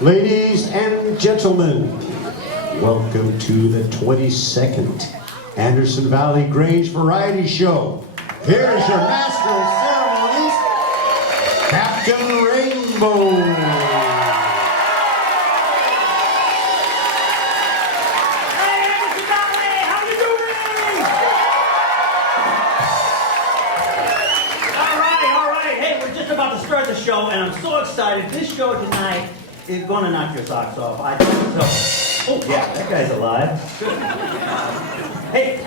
Ladies and gentlemen, welcome to the 22nd Anderson Valley Grange Variety Show. Here's your master of ceremonies, Captain Rainbow. Show, and I'm so excited. This show tonight is going to knock your socks off. I think so. Oh yeah, that guy's alive. Good. Hey,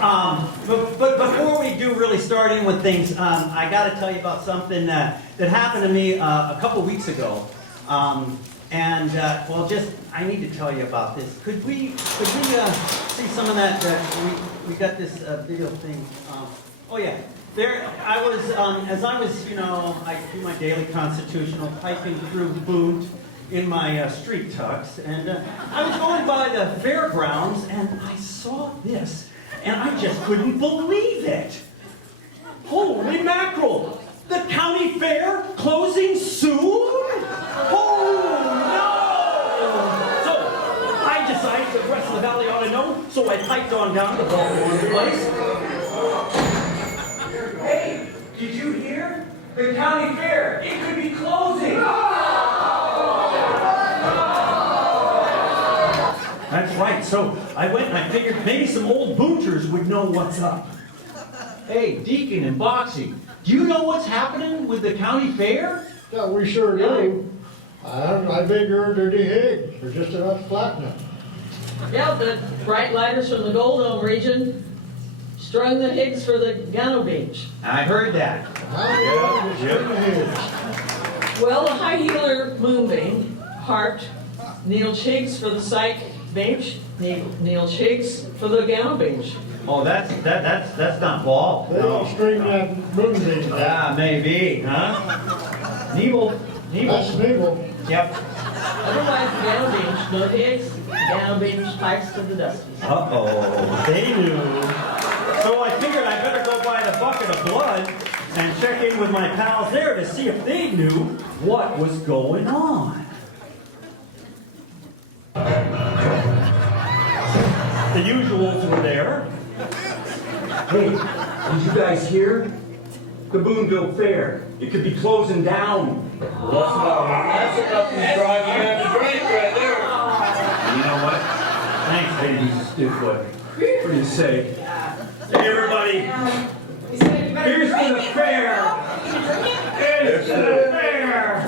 but before we do really start in with things, I got to tell you about something that happened to me a couple weeks ago. Well, just I need to tell you about this. Could we see some of that? We got this video thing. Oh yeah. There, I was, as I was, I do my daily constitutional hiking through Boonville in my street tux, and I was going by the fairgrounds, and I saw this, and I just couldn't believe it. Holy mackerel! The county fair closing soon? Oh no! So I decided the rest of the valley ought to know, so I hiked on down to the Baltimore place. Hey, did you hear? The county fair, it could be closing. That's right, so I went and I figured maybe some old booters would know what's up. Hey, Deacon and Boxy, do you know what's happening with the county fair? Yeah, we sure do. I figured the eggs are just enough flattening. Yeah, the bright lighters from the Gold Dome region strung the Higgs for the Gano Beach. I heard that. Well, the high heeler Moonbeam, Hart, Neil Chiggs for the Psych Beach, Neil Chiggs for the Gano Beach. Oh, that's not ball. They string that Moonbeam. Yeah, maybe, huh? Nebel. That's Nebel. Yep. Otherwise, the Gano Beach, no Higgs, Gano Beach pipes to the Dusties. Uh-oh, they knew. So I figured I better go buy the bucket of blood and check in with my pals there to see if they knew what was going on. The usuals were there. Hey, did you guys hear? The Boonville Fair. It could be closing down. That's enough to drive you out to drink right there. You know what? Thanks, ladies. Stifffoot. For your sake. Hey, everybody. Here's to the fair. Here's to the fair.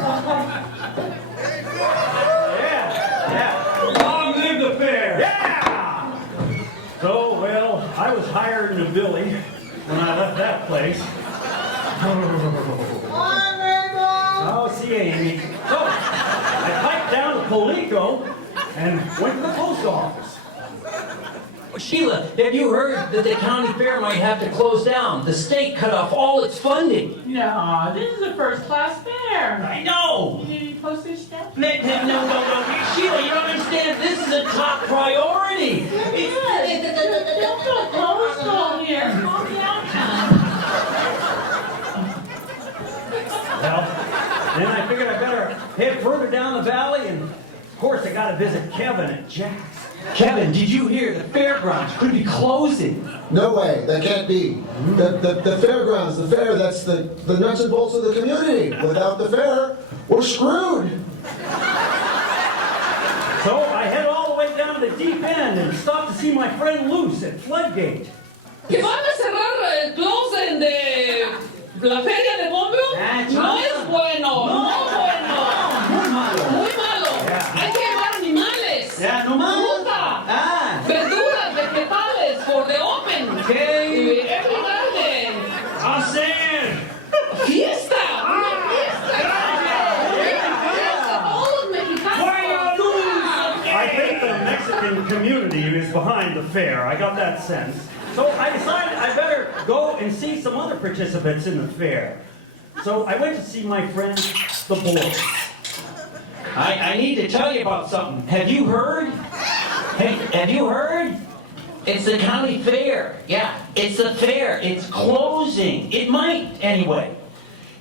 Yeah. Long live the fair. Yeah. So, well, I was hired in a billy when I left that place. Oh, see you, Amy. So, I hiked down to Palico and went to the post office. Sheila, have you heard that the county fair might have to close down? The state cut off all its funding. No, this is a first-class fair. I know. You need any postage stamp? No. Sheila, you don't understand. This is a top priority. Don't put a closed door here. Call me Uptown. Well, then I figured I better head further down the valley, and of course I got to visit Kevin at Jack's. Kevin, did you hear the fairgrounds could be closing? No way, that can't be. The fairgrounds, the fair, that's the nuts and bolts of the community. Without the fair, we're screwed. So I head all the way down to the deep end and stop to see my friend Luce at Floodgate. ¿Que van a cerrar el closet de la feria de Boonville? No es bueno, no bueno. Muy malo. Muy malo. Yeah. Hay que llevar animales. Yeah, no malo. Fruta, verduras, vegetales for the open. Okay. Every garden. I'm saying. Fiesta. Una fiesta. Fiesta. Todos los mexicanos. I think the Mexican community is behind the fair. I got that sense. So I decided I better go and see some other participants in the fair. So I went to see my friend, the boys. I need to tell you about something. Have you heard? Hey, have you heard? It's the county fair. Yeah, it's the fair. It's closing. It might, anyway.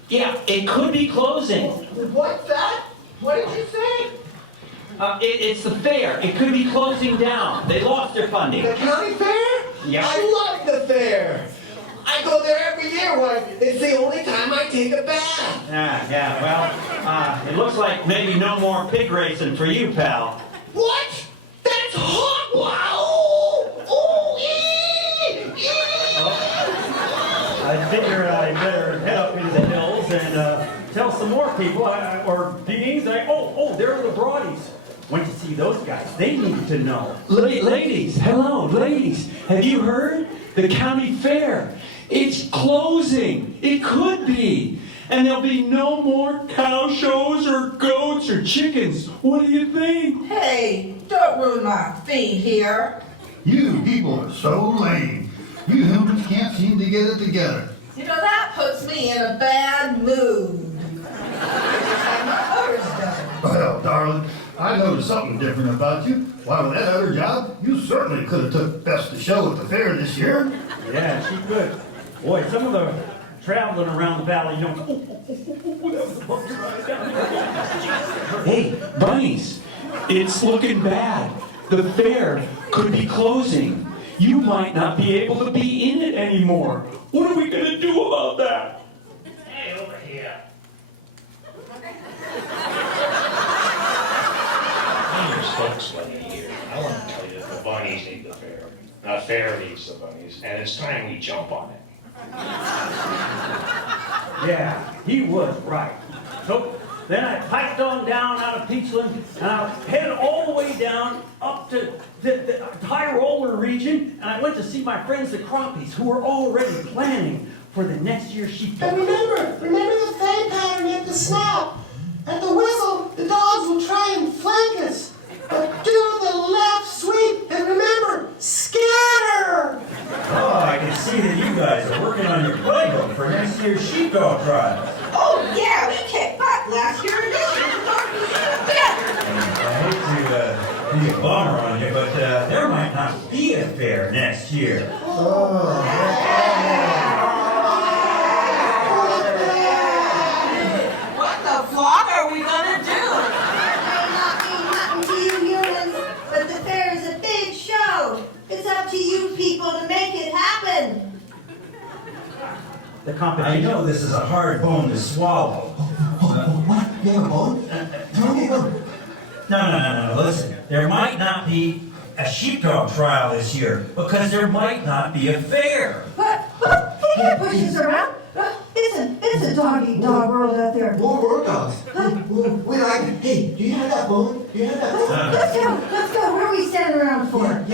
Yeah, it could be closing. What's that? What did you say? It's the fair. It could be closing down. They lost their funding. The county fair? Yeah. I like the fair. I go there every year. It's the only time I take a bath. Yeah, well, it looks like maybe no more pig racing for you, pal. What? That's hot! Wow! Oh, I figure I better head up into the hills and tell some more people, or beings. Oh, there are the Broadies. Went to see those guys. They need to know. Ladies, hello, ladies. Have you heard? The county fair. It's closing. It could be. And there'll be no more cow shows or goats or chickens. What do you think? Hey, don't ruin my feed here. You people are so lame. You humans can't seem to get it together. You know, that puts me in a bad mood. And my other's done. Well, darling, I noticed something different about you. Why, with that other job, you certainly could have took Best of Show at the fair this year. Yeah, she could. Boy, some of the traveling around the valley, you know, that was a bumpy ride down there. Hey, bunnies, it's looking bad. The fair could be closing. You might not be able to be in it anymore. What are we going to do about that? Hey, over here. There's folks living here. I want to tell you that the bunnies need the fair. The fair needs the bunnies, and it's time we jump on it. Yeah, he was right. So then I hiked on down out of Peachland, and I headed all the way down up to the high roller region, and I went to see my friends the Croppies, who were already planning for the next year's sheep. And remember the fade pattern at the snap. At the whistle, the dogs will try and flank us. But do the left sweep, and remember, scatter! Oh, I can see that you guys are working on your playbook for next year's sheepdog trial. Oh, yeah, we kicked butt last year, and this year's going to be even better. I hate to be a bummer on you, but there might not be a fair next year. What the flock are we gonna do? May not mean nothing to you humans, but the fair is a big show. It's up to you people to make it happen. The competition. I know this is a hard bone to swallow. What? You have a bone? Tell me about it. No. Listen, there might not be a sheepdog trial this year because there might not be a fair. But they can't push us around. It's a dog-eat-dog world out there. More work dogs. Hey, do you have that bone? Do you have that bone? Let's go. What are we standing around for?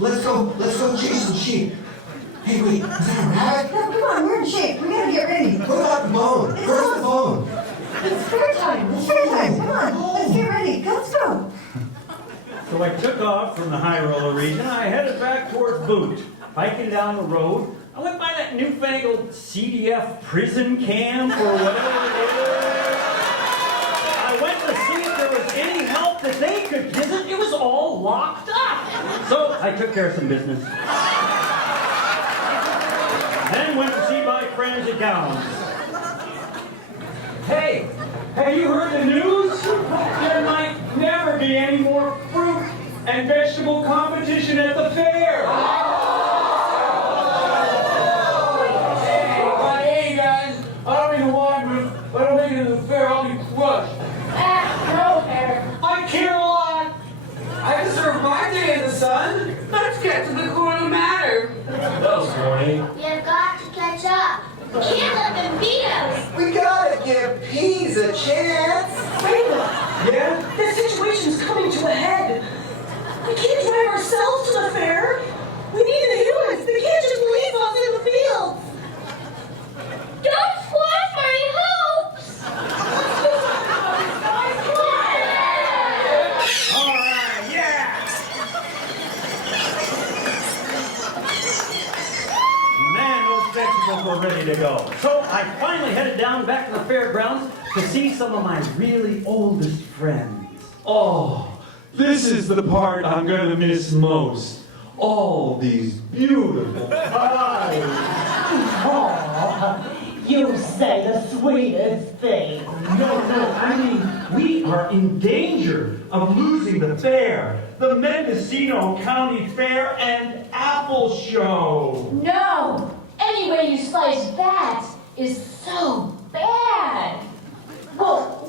Let's go chase some sheep. Hey, wait, is that a rabbit? No, come on, we're in shape. We gotta get ready. What about the bone? Where's the bone? It's fair time. Come on, let's get ready. Let's go. So I took off from the high roller region. I headed back towards Boot. Hiking down the road, I went by that newfangled CDF prison camp or whatever it is. I went to see if there was any help that they could visit. It was all locked up. So I took care of some business. Then went to see my friends at Gowns. Hey, have you heard the news? There might never be any more fruit and vegetable competition at the fair. Hey guys, I don't mean to whine, but I don't make it to the fair, I'll be crushed. No fair. I care a lot. I deserve my day in the sun. Let's get to the core of the matter. Well, Snorty. You got to catch up. We can't let them beat us. We gotta give peas a chance. Raina, Yeah? the situation's coming to a head. We can't drive ourselves to the fair. We need the humans. They can't just leave us in the fields. Don't squash my hopes. All right, yeah! Man, those vegetables were ready to go. So I finally headed down back to the fairgrounds to see some of my really oldest friends. Oh, this is the part I'm gonna miss most. All these beautiful eyes. Oh, you say the sweetest thing. No, I mean we are in danger of losing the fair, the Mendocino County Fair and Apple Show. No! Any way you slice that is so bad. Well,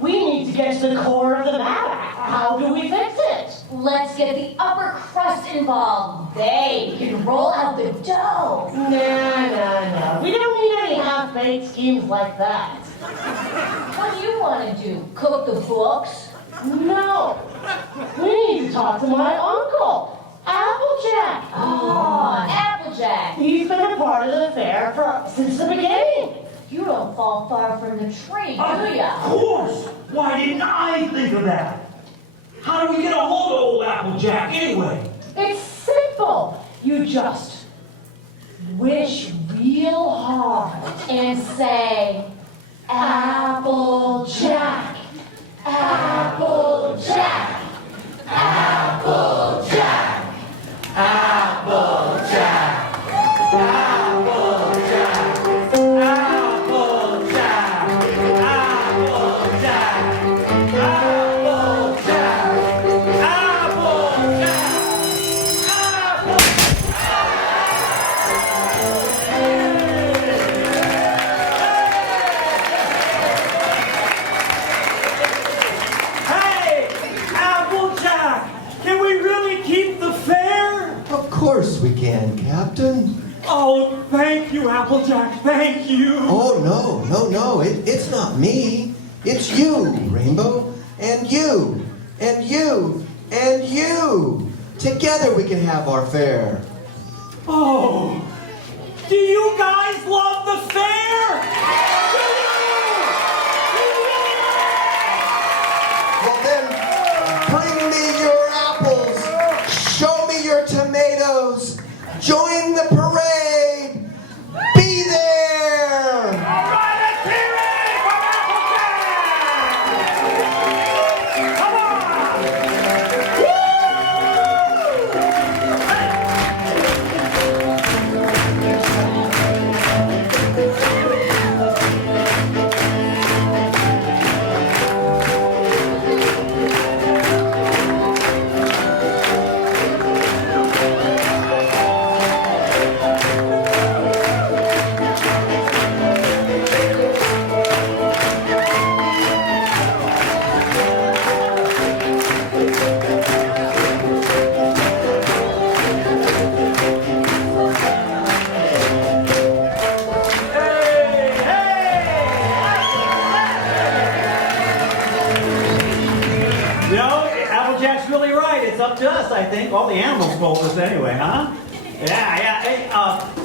we need to get to the core of the matter. How do we fix it? Let's get the upper crust involved. They can roll out the dough. Nah. We don't need any half-baked schemes like that. What do you want to do? Cook the books? No. We need to talk to my uncle, Applejack. Oh, Applejack. He's been a part of the fair since the beginning. You don't fall far from the tree, do ya? Of course! Why didn't I think of that? How do we get a hold of old Applejack anyway? It's simple. You just wish real hard and say, Applejack, Applejack, Applejack, Applejack, Applejack. Of course we can, Captain. Oh, thank you, Applejack, thank you. Oh, no, it's not me. It's you, Rainbow, and you, and you, and you. Together we can have our fair. Oh, do you guys love the fair? Well then, bring me your apples. Show me your tomatoes. Join the parade. Be there. All right, let's hear it for Applejack. Come on. Up to us, I think. All the animals told us anyway, huh? Yeah. Hey,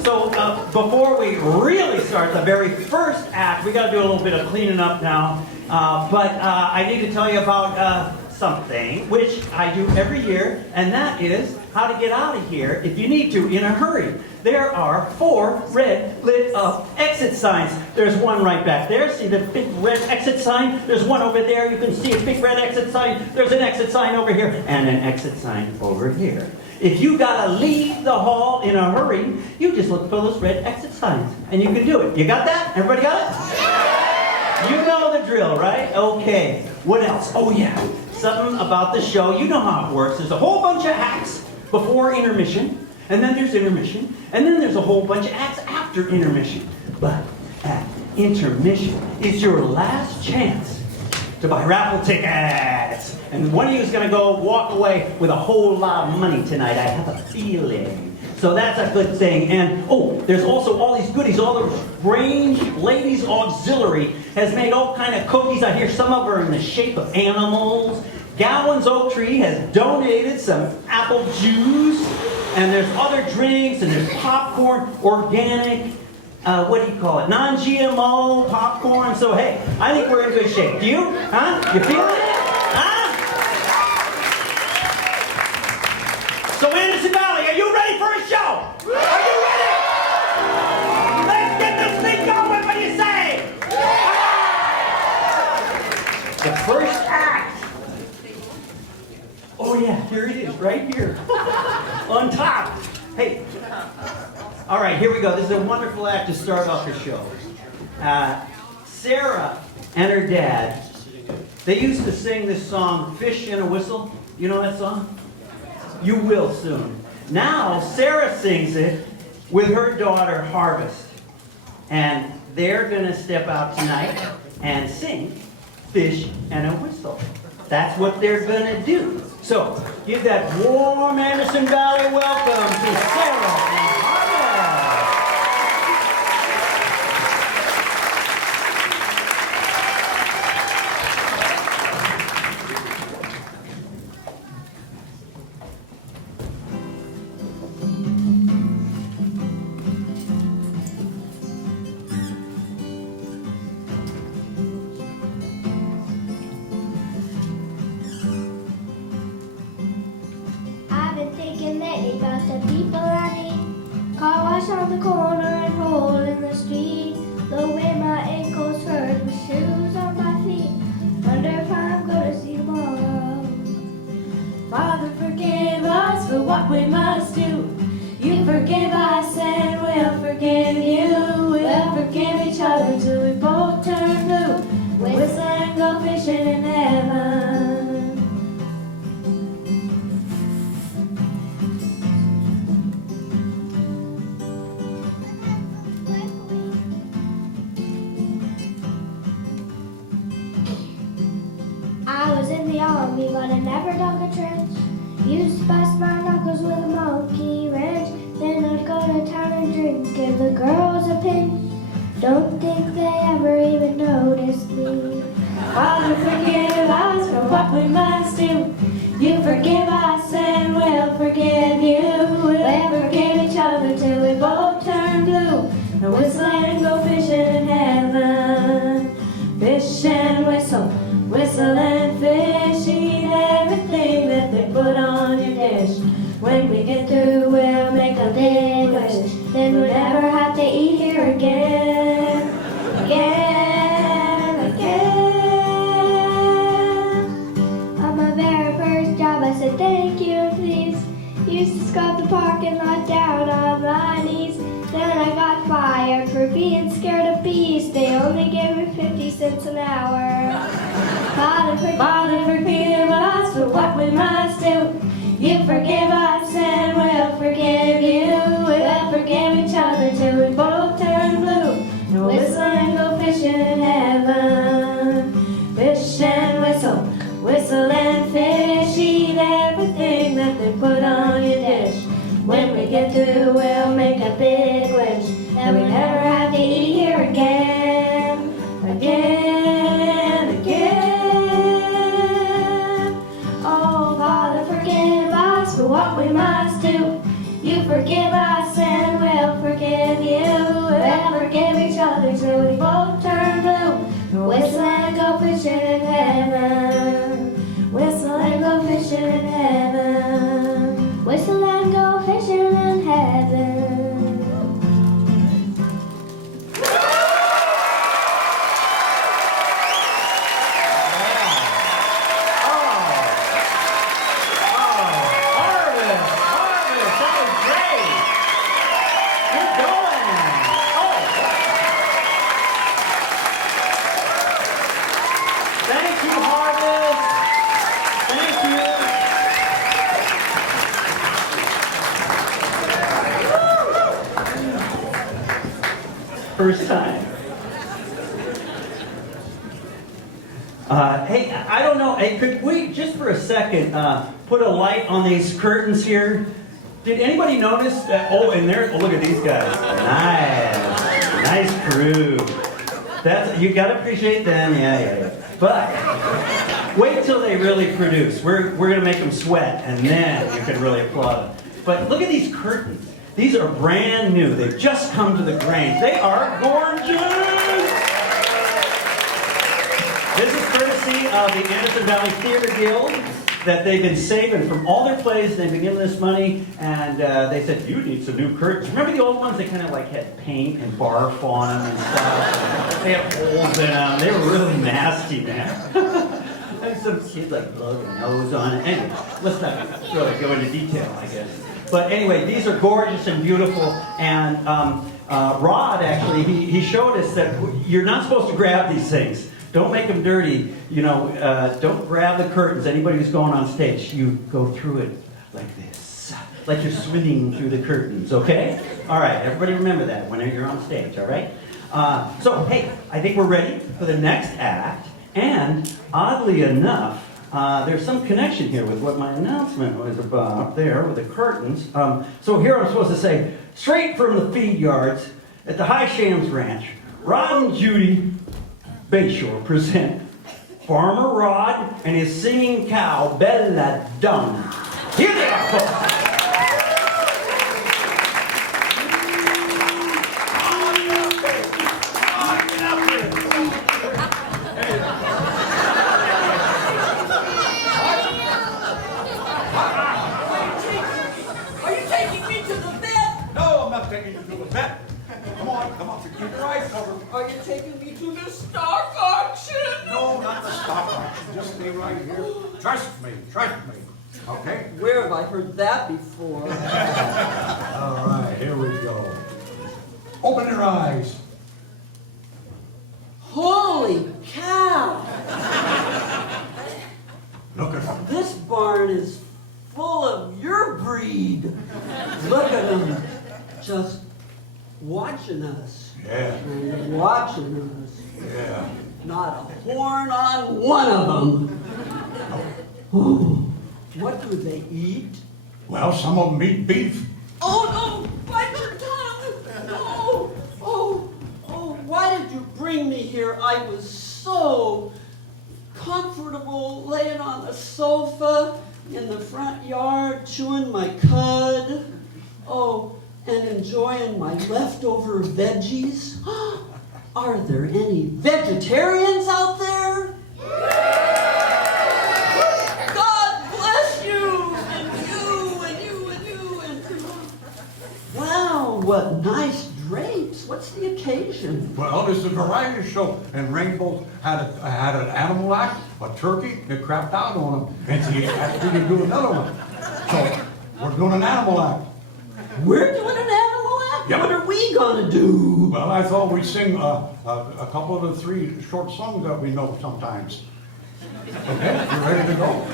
so before we really start the very first act, we got to do a little bit of cleaning up now. But I need to tell you about something which I do every year, and that is how to get out of here if you need to in a hurry. There are 4 red lit up exit signs. There's one right back there. See the big red exit sign? There's one over there. You can see a big red exit sign. There's an exit sign over here and an exit sign over here. If you gotta leave the hall in a hurry, you just look for those red exit signs and you can do it. You got that? Everybody got it? You know the drill, right? Okay. What else? Oh yeah, something about the show. You know how it works. There's a whole bunch of acts before intermission. And then there's intermission, and then there's a whole bunch of acts after intermission. But at intermission is your last chance to buy raffle tickets. And one of you is going to go walk away with a whole lot of money tonight. I have a feeling. So that's a good thing. And oh, there's also all these goodies. All the Grange Ladies Auxiliary has made all kind of cookies. I hear some of them are in the shape of animals. Gowan's Oak Tree has donated some apple juice. And there's other drinks, and there's popcorn, organic, what do you call it? Non-GMO popcorn. So hey, I think we're in good shape. Do you? Huh? You feeling it? Huh? So Anderson Valley, are you ready for a show? Are you ready? Let's get this thing going. What do you say? The first act. Oh yeah, here it is, right here. On top. Hey. All right, here we go. This is a wonderful act to start off the show. Sarah and her dad, They used to sing this song, Fish in a Whistle. You know that song? You will soon. Now, Sarah sings it with her daughter, Harvest. And they're going to step out tonight and sing Fish and a Whistle. That's what they're going to do. So, give that warm Anderson Valley welcome to Sarah and Harvest. I've been thinking lately about the people I need. Car wash on the corner and hole in the street. The way my ankles hurt with shoes on my feet. Wonder if I'm gonna see tomorrow. Father, forgive us for what we must do. You forgive us and we'll forgive you. We'll forgive each other till we both turn blue. Whistle and go fishing in heaven. I was in the army, but I never dug a trench. Used to bust my knuckles with a monkey wrench. Then I'd go to town and drink, give the girls a pinch. Don't think they ever even noticed me. Father, forgive us for what we must do. You forgive us and we'll forgive you. We'll forgive each other till we both turn blue. And whistle and go fishing in heaven. Fish and whistle. Whistle and fish, eat everything that they put on your dish. When we get through, we'll make a big wish. Then we'll never have to eat here again. Again, again. On my very first job, I said thank you and please. Used to scrub the parking lot down on my knees. Then I got fired for being scared of bees. They only gave me 50 cents an hour. Father, forgive us for what we must do. You forgive us and we'll forgive you. We'll forgive each other till we both turn blue. And whistle and go fishing in heaven. Fish and whistle, whistle and fish. Eat everything that they put on your dish. When we get through, we'll make a big wish. And we never have to eat here again. Again, again. Oh, Father, forgive us for what we must do. You forgive us and we'll forgive you. We'll forgive each other till we both turn blue. Whistle and go fishing in heaven. Whistle and go fishing in heaven. Whistle and go fishing in heaven. First time. Hey, I don't know. Hey, could we just for a second put a light on these curtains here? Did anybody notice that? Oh, and there. Oh, look at these guys. Nice crew. That's you gotta appreciate them. Yeah. But wait till they really produce. We're gonna make them sweat, and then you can really applaud them. But look at these curtains. These are brand new. They've just come to the Grange. They are gorgeous! This is courtesy of the Anderson Valley Theater Guild that they've been saving from all their plays. They've been giving this money, and they said, you need some new curtains. Remember the old ones? They kind of like had paint and barf on them and stuff. They had holes in them. They were really nasty, man. And some kid like blowed their nose on it. Anyway, let's not really go into detail, I guess. But anyway, these are gorgeous and beautiful, and Rod actually, he showed us that you're not supposed to grab these things. don't make them dirty. You know, don't grab the curtains. Anybody who's going on stage, you go through it like this, like you're swinging through the curtains. Okay? All right. Everybody remember that when you're on stage. All right. So hey, I think we're ready for the next act. And oddly enough, there's some connection here with what my announcement was about there with the curtains. So here I'm supposed to say, straight from the feed yards at the High Shams Ranch, Rod and Judy Bayshore present Farmer Rod and his singing cow, Bella Donna. Here they are, folks. Are you taking me to the stock auction? No, not the stock auction. Just stay right here. Trust me. Okay? Where have I heard that before? All right, here we go. Open your eyes. Holy cow! Look at them. This barn is full of your breed. Look at them, just watching us. Yeah. And watching us. Yeah. Not a horn on one of them. Oh, what do they eat? Well, some of them eat beef. Oh, no! Bite your tongue! Oh, why did you bring me here? I was so comfortable laying on the sofa in the front yard, chewing my cud. Oh, and enjoying my leftover veggies. Are there any vegetarians out there? God bless you, and you, and you, and you, and wow, what nice drapes. What's the occasion? Well, this is a variety show, and Rainbow had an animal act, a turkey, that crapped out on him, and so he asked me to do another one. So, we're doing an animal act. We're doing an animal act? Yep. What are we gonna do? Well, I thought we'd sing a couple of the 3 short songs that we know sometimes. Okay, you ready to go?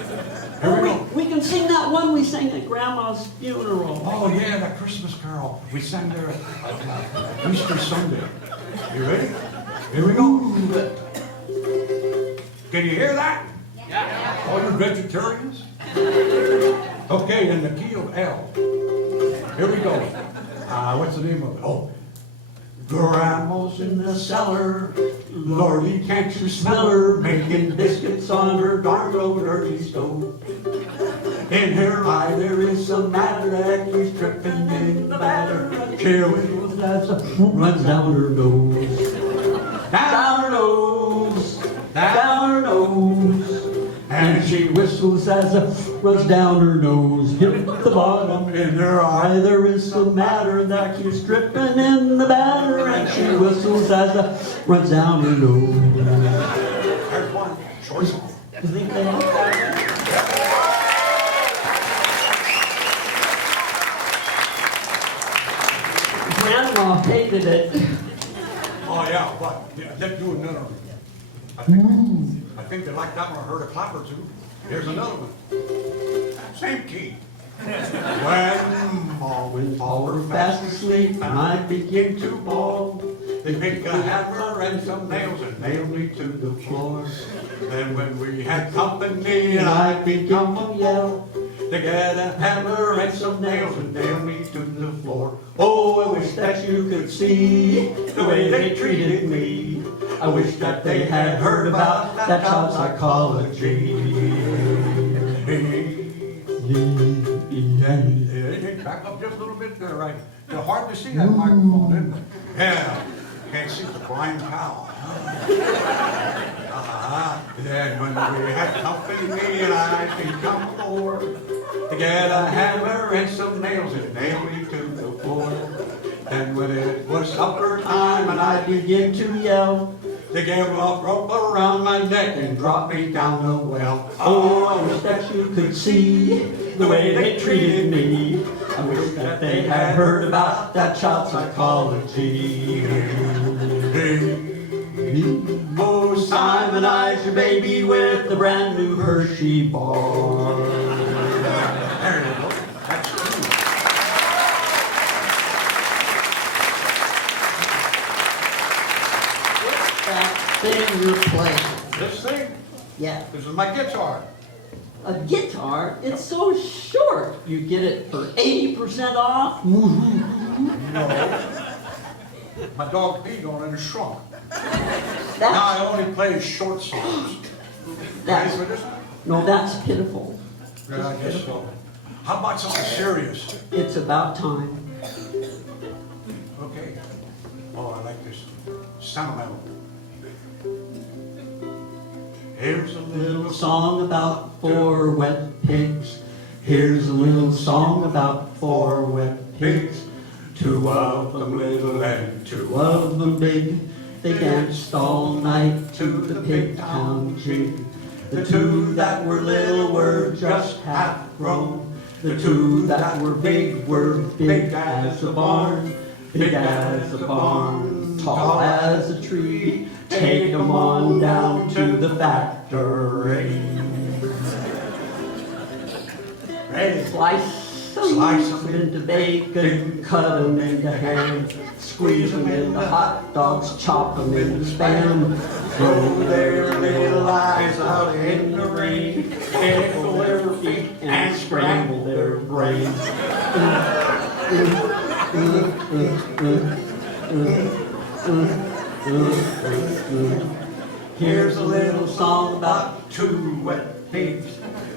Here we go. We can sing that one we sang at Grandma's funeral. Oh yeah, that Christmas carol. We sang there at Easter Sunday. You ready? Here we go. Can you hear that? Yeah. All you vegetarians? Okay, in the key of L. Here we go. What's the name of it? Oh. Grandma's in the cellar. Lordy, can't you smell her? Making biscuits on her darn old dirty stove. In her eye there is some matter that keeps dripping in the batter. She whistles as runs down her nose. Down her nose. Down her nose. And she whistles as it runs down her nose. Hit the bottom in her eye. There is some matter that keeps dripping in the batter. And she whistles as it runs down her nose. There's one. Short song. You think they have that? Grandma hated it. Oh yeah, but let's do another one. I think they like that one. I heard a clap or two. Here's another one. Same key. When Mom fall her fast asleep and I begin to bawl, they pick a hammer and some nails and nail me to the floor. Then when we had company and I begun to yell, they get a hammer and some nails and nail me to the floor. Oh, I wish that you could see the way they treated me. I wish that they had heard about that child psychology. Back up just a little bit there, right? It's hard to see that microphone, isn't it? Yeah. Can't see the blind cow. Then when we had company and I could come forward to get a hammer and some nails and nail me to the floor. Then when it was supper time and I began to yell, they gave a rope around my neck and dropped me down the well. Oh, I wish that you could see the way they treated me. I wish that they had heard about that child psychology. Oh, Simon. harmonize your baby with the brand new Hershey bar. There you go. That's cool. That thing you're playing. This thing? Yeah. This is my guitar. A guitar? It's so short. You get it for 80% off? No. My dog peed on it and shrunk. Now I only play short songs. That's, Ready for this? no, that's pitiful. Yeah, I guess so. How about something serious? It's about time. Okay. Oh, I like this. Sentimental. Here's a Little song about 4 wet pigs. Here's a little song about 4 wet pigs. 2 of them little and 2 of them big. They danced all night to the pig town jig. The 2 that were little were just half grown. The 2 that were big as a barn. Big as a barn, tall as a tree. Take 'em on down to the factory. Ready? Slice 'em into bacon, cut 'em into ham, squeeze 'em into hot dogs, chop 'em into spam. Throw their little eyes out in the rain, tickle their feet and scramble their brains. Here's a little song about 2 wet pigs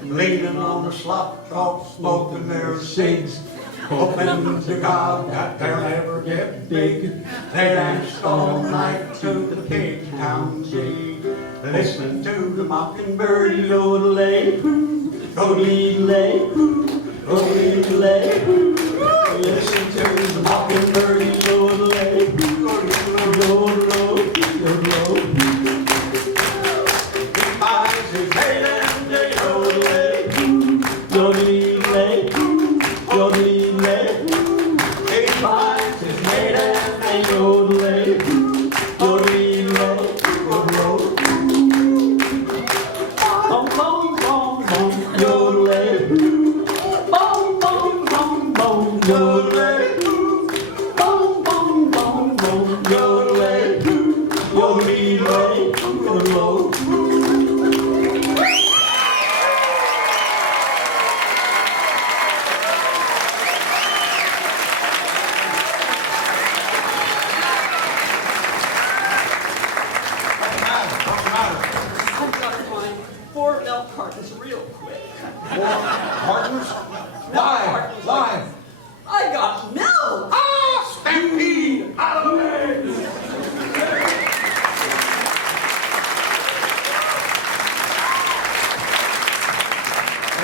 leaning on the slop trough, smoking their cigs, hoping to God that they'll never get big. They danced all night to the pig town jig, listening to the mockingbird yodel-lay-hoo, yodel-lay-hoo, yodel-lay-hoo. Listen to the mockingbird yodel-lay-hoo, yodel-lay-hoo, yodel-lay-hoo. He finds his maiden and they yodel-lay-hoo, yodel-lay-hoo, yodel-lay-hoo. He finds his maiden and they yodel-lay-hoo, yodel-lay-hoo, yodel-lay-hoo. Bum, bum, bum, bum, yodel-lay-hoo. Bum, bum, bum, bum, yodel-lay-hoo. Bum, bum, bum, bum, yodel-lay-hoo, yodel-lay-hoo, yodel-lay-hoo. I've got to find 4 milk cartons real quick. Partners? Why? Why? I got milk! Ah! Stampede! Out of the way!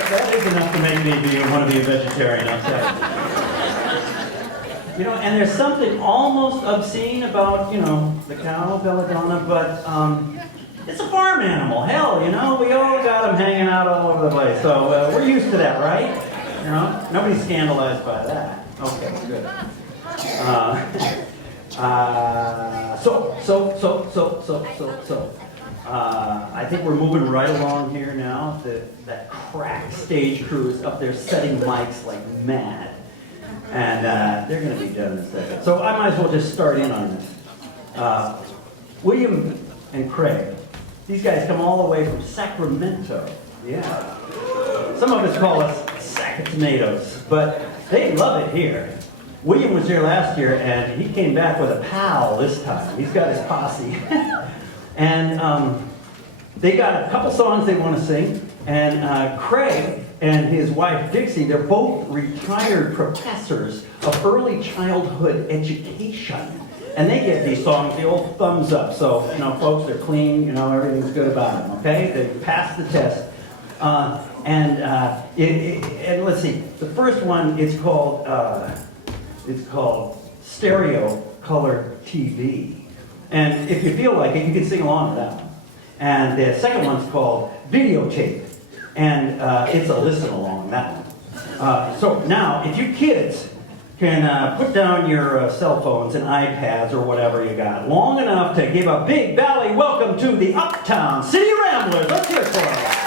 That is enough to make me want to be a vegetarian, I'll tell you. You know, and there's something almost obscene about, you know, the cow, belladonna, but it's a farm animal. Hell, you know, we all got them hanging out all over the place. So we're used to that, right? You know, nobody's scandalized by that. Okay, good. I think we're moving right along here now. That crack stage crew is up there setting mics like mad. And they're going to be done in a second. So I might as well just start in on this. William and Craig, these guys come all the way from Sacramento. Yeah. Some of us call us sack of tomatoes, but they love it here. William was here last year, and he came back with a pal this time. He's got his posse. And they got a couple songs they want to sing. And Craig and his wife Dixie, they're both retired professors of early childhood education. And they give these songs the old thumbs up. So, you know, folks, they're clean, you know, everything's good about them, okay? They passed the test. And let's see, the first one is called Stereo Color TV. And if you feel like it, you can sing along with that one. And the second one's called Videotape. And it's a listen along, that one. So now, if you kids can put down your cell phones and iPads or whatever you got long enough to give a big valley welcome to the Uptown City Ramblers. Let's hear it for them.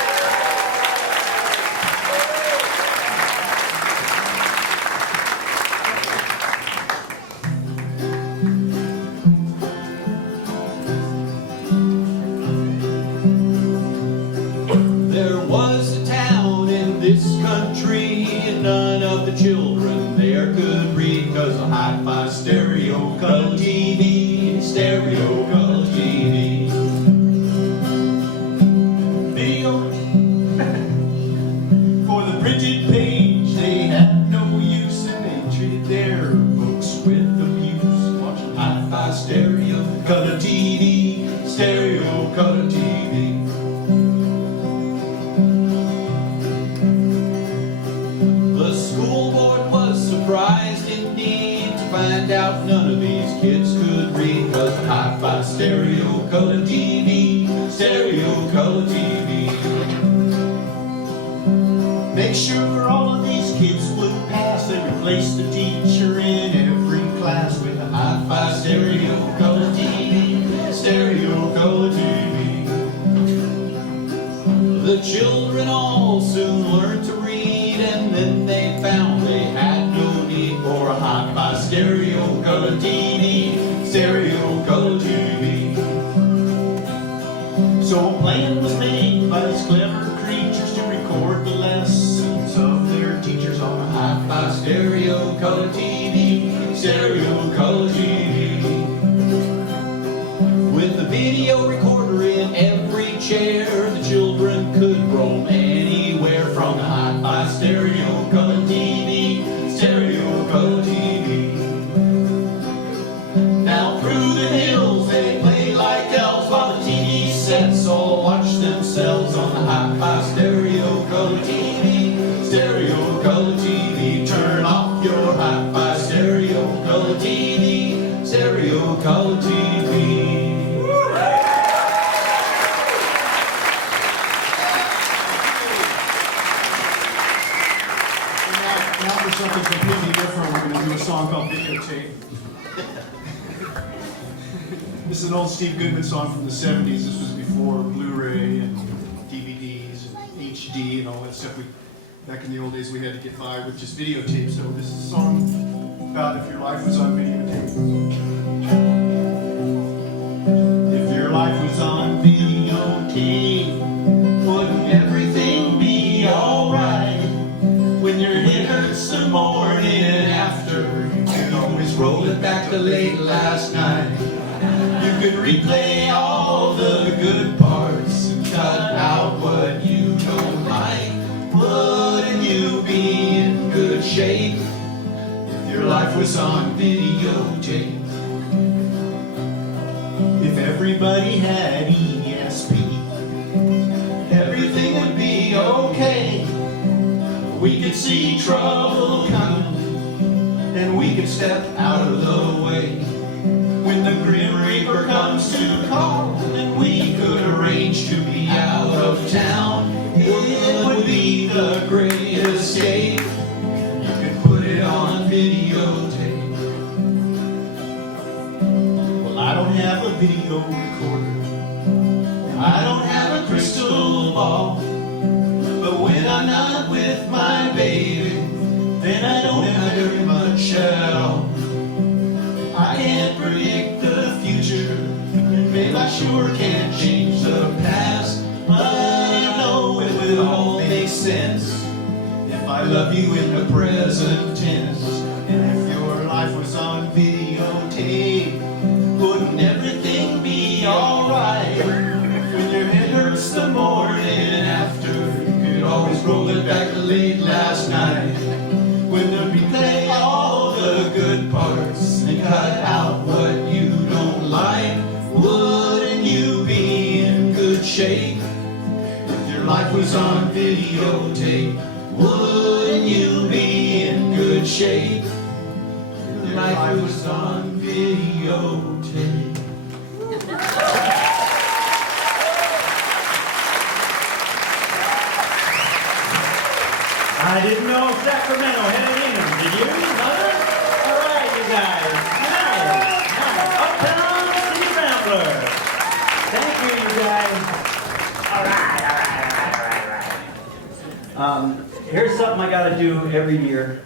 There was a town in this country, and none of the children there could read, 'cause a hi-fi stereo color TV, stereo color TV. Video for the printed page, they had no use, and they treated their books with abuse. Watching hi-fi stereo color TV, stereo color TV. Surprised indeed to find out none of these kids could read, 'cause of hi-fi stereo color TV, stereo color TV. Make sure all of these kids would pass. They replaced the teacher in every class with a hi-fi stereo color TV, stereo color TV. The children all soon learned to read, and then they found they had no need for a hi-fi stereo color TV, stereo color TV. So a plan was made by these clever creatures to record the lessons of their teachers on a hi-fi stereo color TV, stereo color TV. With the video recorder in every chair, the children could roam anywhere from the hi-fi stereo color TV, stereo color TV. Now through the hills they play like elves, while the TV sets all watch themselves on the hi-fi stereo color TV, stereo color TV. Turn off your hi-fi stereo color TV, stereo color TV. Now for something completely different, we're going to do a song called Videotape. This is an old Steve Goodman song from the 70s. This was before Blu-ray and DVDs and HD and all that stuff. Back in the old days, we had to get by with just videotape. So this is a song about if your life was on videotape. If your life was on videotape, wouldn't everything be alright? When your head hurts the morning after, you can always roll it back to late last night. You could replay all the good parts and cut out what you don't like. Wouldn't you be in good shape if your life was on videotape? If everybody had ESP, everything would be okay. We could see trouble coming, and we could step out of the way. When the Grim Reaper comes to call, and we could arrange to be out of town, it would be the great escape. You could put it on videotape. Well, I don't have a video recorder, I don't have a crystal ball, but when I'm not with my baby, then I don't have very much at all. I can't predict the future, and babe, I sure can't change the past, but I know it will all make sense if I love you in the present tense. And if your life was on videotape, wouldn't everything be alright? When your head hurts the morning after, you could always roll it back to late last night. When the replay all the good parts and cut out what you don't like, wouldn't you be in good shape if your life was on videotape? Wouldn't you be in good shape if your life was on videotape? I didn't know Sacramento had an Ingham. Did you, Mother? guys. Nice. Uptown City Ramblers. Thank you, you guys. All right. Here's something I got to do every year.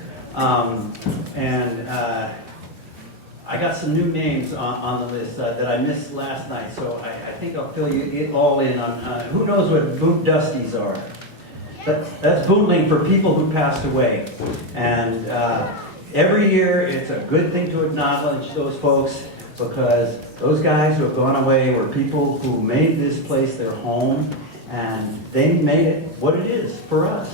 I got some new names on the list that I missed last night, so I think I'll fill you it all in on who knows what boot dusties are. That's bootling for people who passed away. And every year it's a good thing to acknowledge those folks, because those guys who have gone away were people who made this place their home, and they made it what it is for us.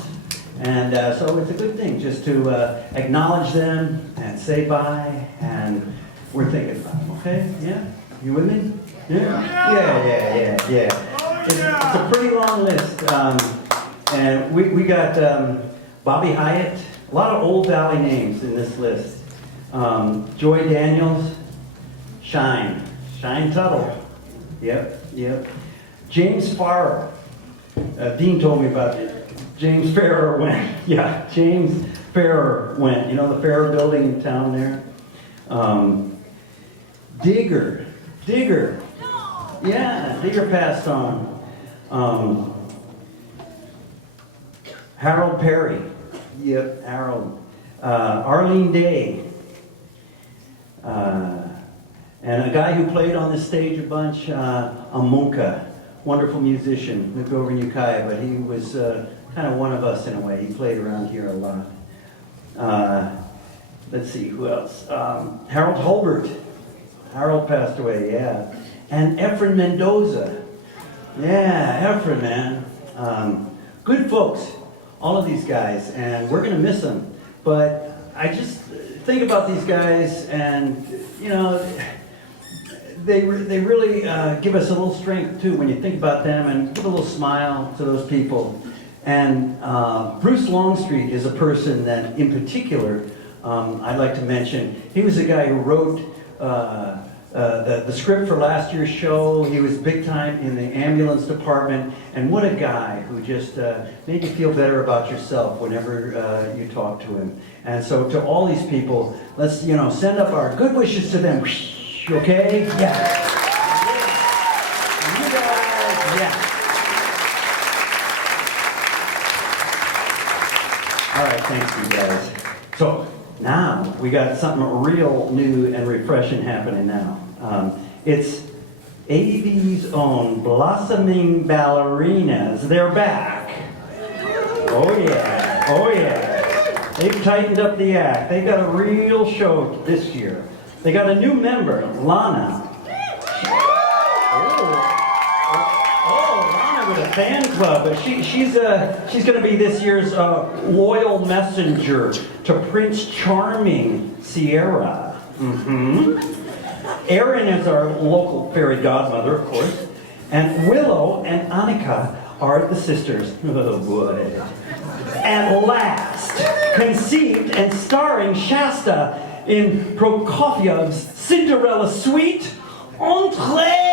And so it's a good thing just to acknowledge them and say bye, and we're thinking about them, okay? Yeah? You with me? Yeah. It's a pretty long list. And we got Bobby Hyatt, a lot of Old Valley names in this list. Joy Daniels, Shine Tuttle. Yep. James Farrer. Dean told me about it. James Farrer went. Yeah, James Farrer went. You know the Farrer building in town there? Digger. Yeah, Digger passed on. Harold Perry. Yep, Harold. Arlene Day. And a guy who played on the stage a bunch, Amunka. Wonderful musician, lived over in Ukiah, but he was kind of one of us in a way. He played around here a lot. Let's see, who else? Harold Hulbert. Harold passed away, yeah. And Efren Mendoza. Yeah, Efren, man. Good folks, all of these guys, and we're gonna miss them. But I just think about these guys, and you know, they really give us a little strength too when you think about them, and give a little smile to those people. And Bruce Longstreet is a person that, in particular, I'd like to mention. He was the guy who wrote the script for last year's show. He was big time in the ambulance department, and what a guy who just made you feel better about yourself whenever you talk to him. And so to all these people, let's send up our good wishes to them. Okay? Yeah. You guys, yeah. All right, thanks you guys. So now we got something real new and refreshing happening now. It's AV's own Blossoming Ballerinas. They're back. Oh yeah. They've tightened up the act. They got a real show this year. They got a new member, Lana. Lana with a fan club. But she's going to be this year's loyal messenger to Prince Charming Sierra. Erin is our local fairy godmother, of course. And Willow and Annika are the sisters. Oh boy. And last, conceived and starring Shasta in Prokofiev's Cinderella Suite, Entree!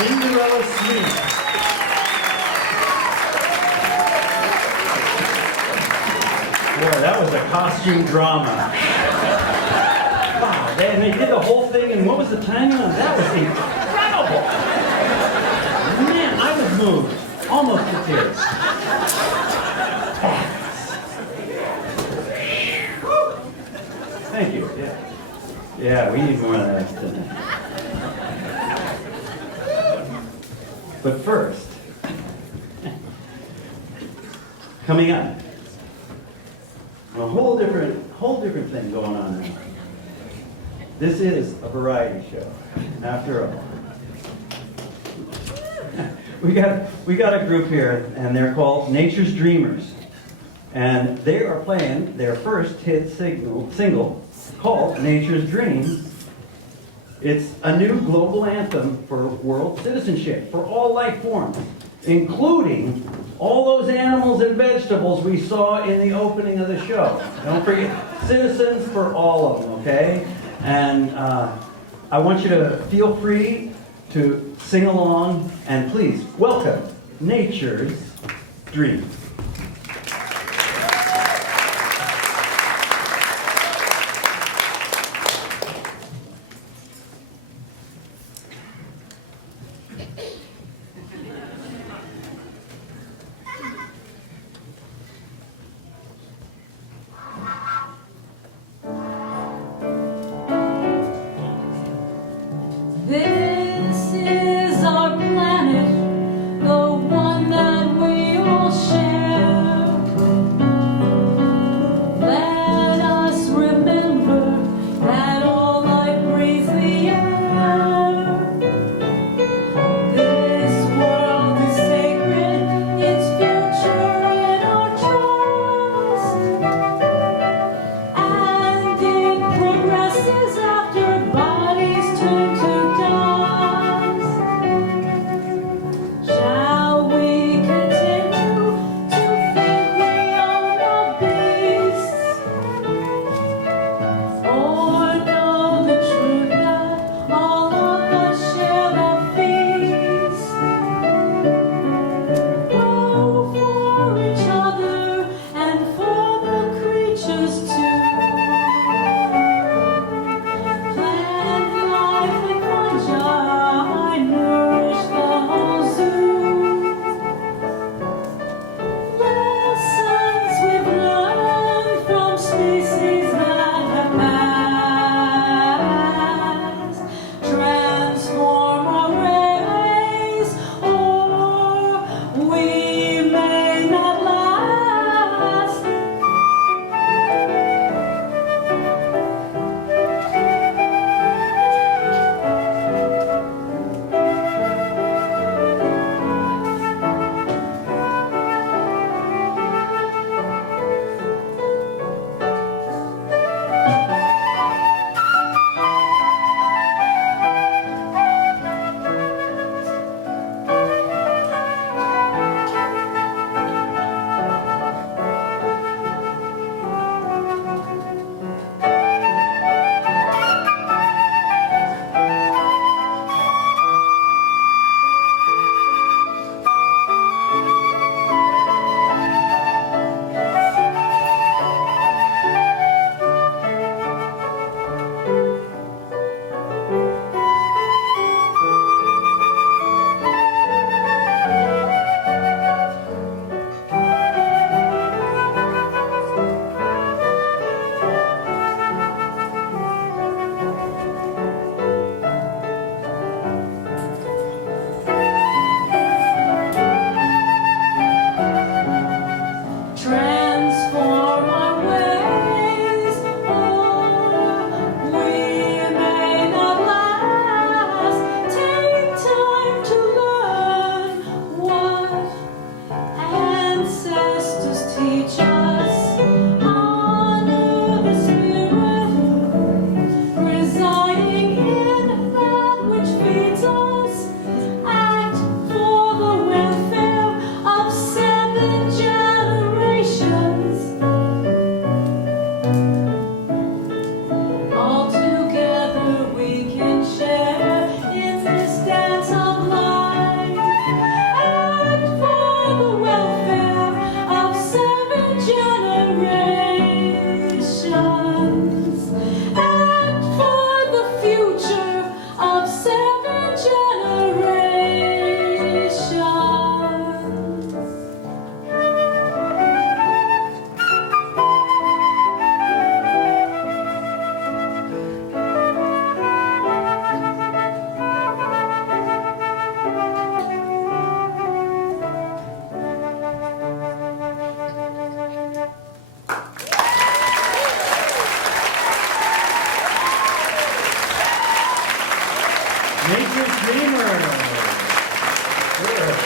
Cinderella Suite. Boy, that was a costume drama. Wow, they did the whole thing, and what was the timing on that? Was incredible. Man, I was moved, almost to tears. Thank you. Yeah, we need more of that tonight. But first, coming up, a whole different thing going on now. This is a variety show, after all. We got a group here, and they're called Nature's Dreamers, and they are playing their first hit single called Nature's Dream. It's a new global anthem for world citizenship, for all life forms, including all those animals and vegetables we saw in the opening of the show. Don't forget, citizens for all of them, okay? And I want you to feel free to sing along, and please welcome Nature's Dream. This is our planet, the one that we all share.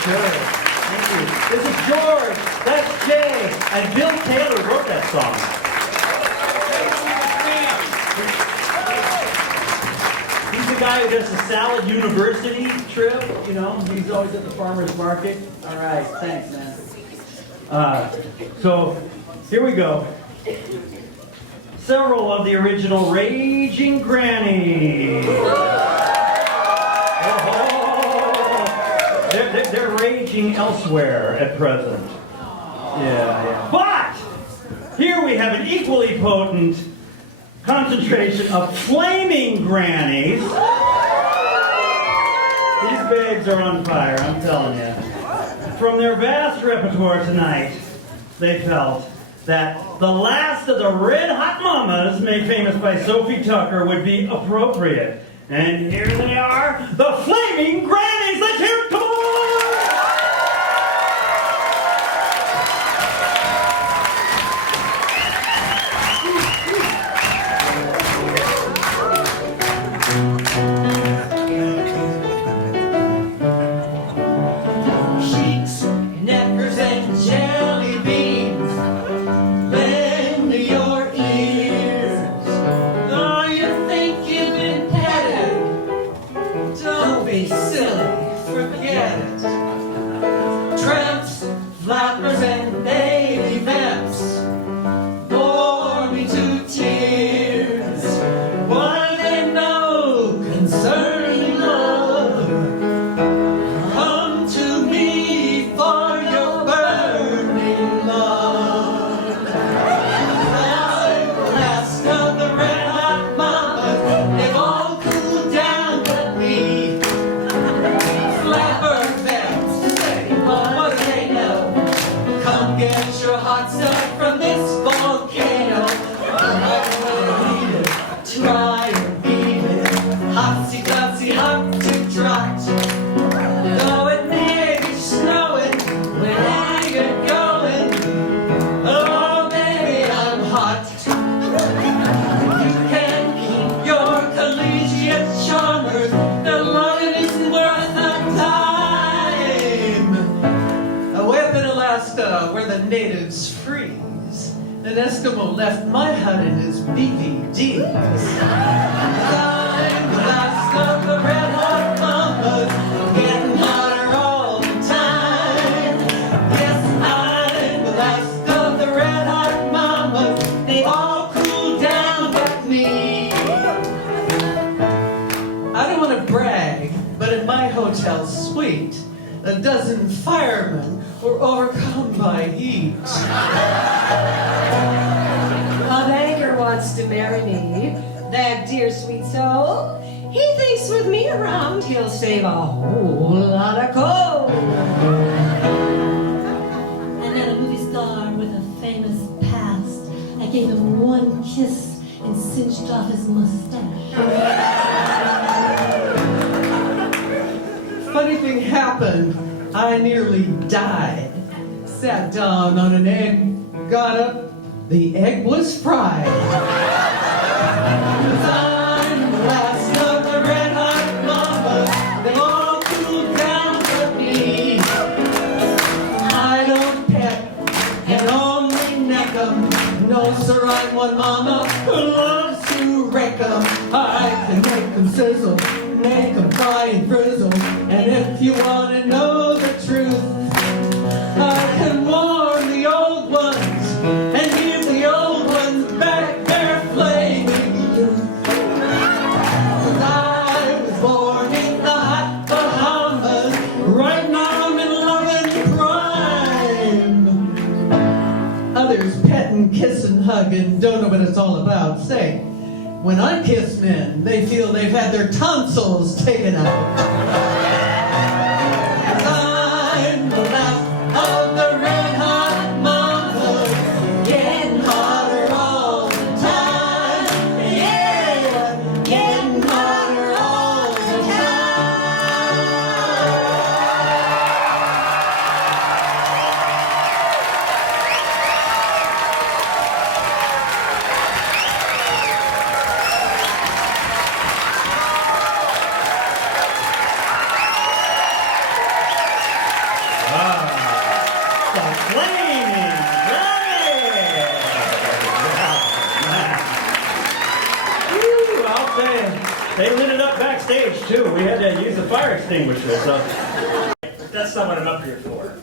Sure. Thank you. This is George. That's Jay. And Bill Taylor wrote that song. He's the guy who does the Salad University trip, you know. He's always at the farmer's market. All right, thanks, man. So, here we go. Several of the original Raging Grannies. They're raging elsewhere at present. Yeah. But here we have an equally potent concentration of Flaming Grannies. These babes are on fire, I'm telling you. From their vast repertoire tonight, they felt that the last of the Red Hot Mamas, made famous by Sophie Tucker, would be appropriate. And here they are, the Flaming Grannies. Let's hear it, come on! An Eskimo left my hut in his BVDs. I'm the last of the Red Hot Mamas, getting hotter all the time. Yes, I'm the last of the Red Hot Mamas, they all cool down but me. I don't want to brag, but in my hotel suite, a dozen firemen were overcome by heat. A banker wants to marry me, that dear sweet soul. He thinks with me around, he'll save a whole lot of coal. I met a movie star with a famous past. I gave him one kiss and cinched off his mustache. Funny thing happened. I nearly died. Sat down on an egg, got up, the egg was fried. 'Cause I'm the last of the Red Hot Mamas, they all cool down but me. I don't pet and only neck 'em. No, sir, I'm one mama who loves to wreck 'em. I can make them sizzle, make them cry and frizzle. And if you want to know the truth, I can warn the old ones and give the old ones back their flaming youth. 'Cause I was born in the hot Bahamas, right now I'm in love and prime. Others pet and kiss and hug and don't know what it's all about. Say, when I kiss men, they feel they've had their tonsils taken out. They lit it up backstage too. We had to use the fire extinguisher, so that's not what I'm up here for.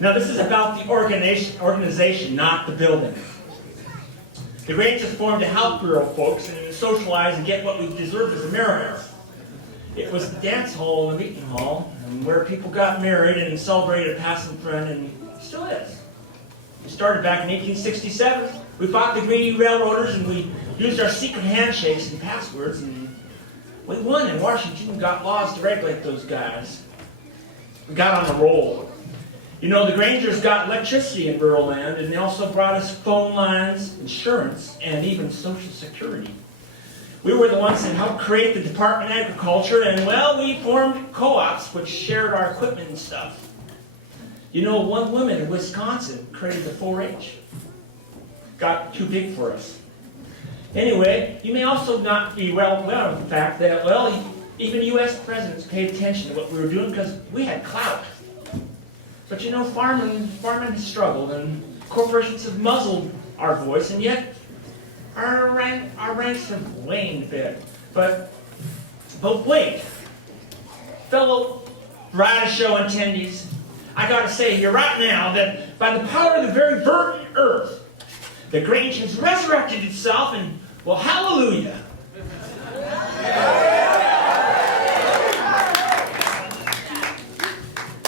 Now this is about the organization, not the building. The Grange was formed to help rural folks and to socialize and get what we deserve as Americans. It was the dance hall and the meeting hall, and where people got married and celebrated a passing friend, and still is. It started back in 1867. We fought the greedy railroaders, and we used our secret handshakes and passwords, and we won in Washington and got laws to regulate those guys. We got on a roll. You know, the Grangers got electricity in rural land, and they also brought us phone lines, insurance, and even Social Security. We were the ones that helped create the Department of Agriculture, and, well, we formed co-ops which shared our equipment and stuff. You know, one woman in Wisconsin created the 4-H. Got too big for us. Anyway, you may also not be well aware of the fact that, well, even U.S. presidents paid attention to what we were doing because we had clout. But you know, farming has struggled, and corporations have muzzled our voice, and yet our ranks have waned a bit. But wait, fellow variety show attendees, I gotta say here right now that by the power of the very verdant earth, the Grange has resurrected itself, and, well, hallelujah.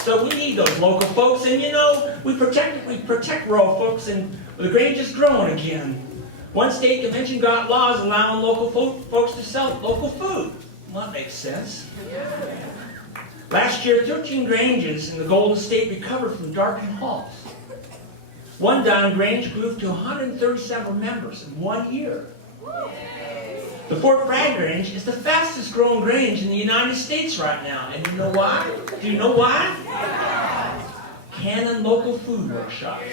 So we need those local folks, and you know, we protect rural folks, and the Grange is growing again. One state convention got laws allowing local folks to sell local food. Well, that makes sense. Last year, 13 Granges in the Golden State recovered from darkened halls. One down Grange grew to 137 members in 1 year. The Fort Bragg Grange is the fastest growing Grange in the United States right now. And you know why? Do you know why? Canon local food workshops.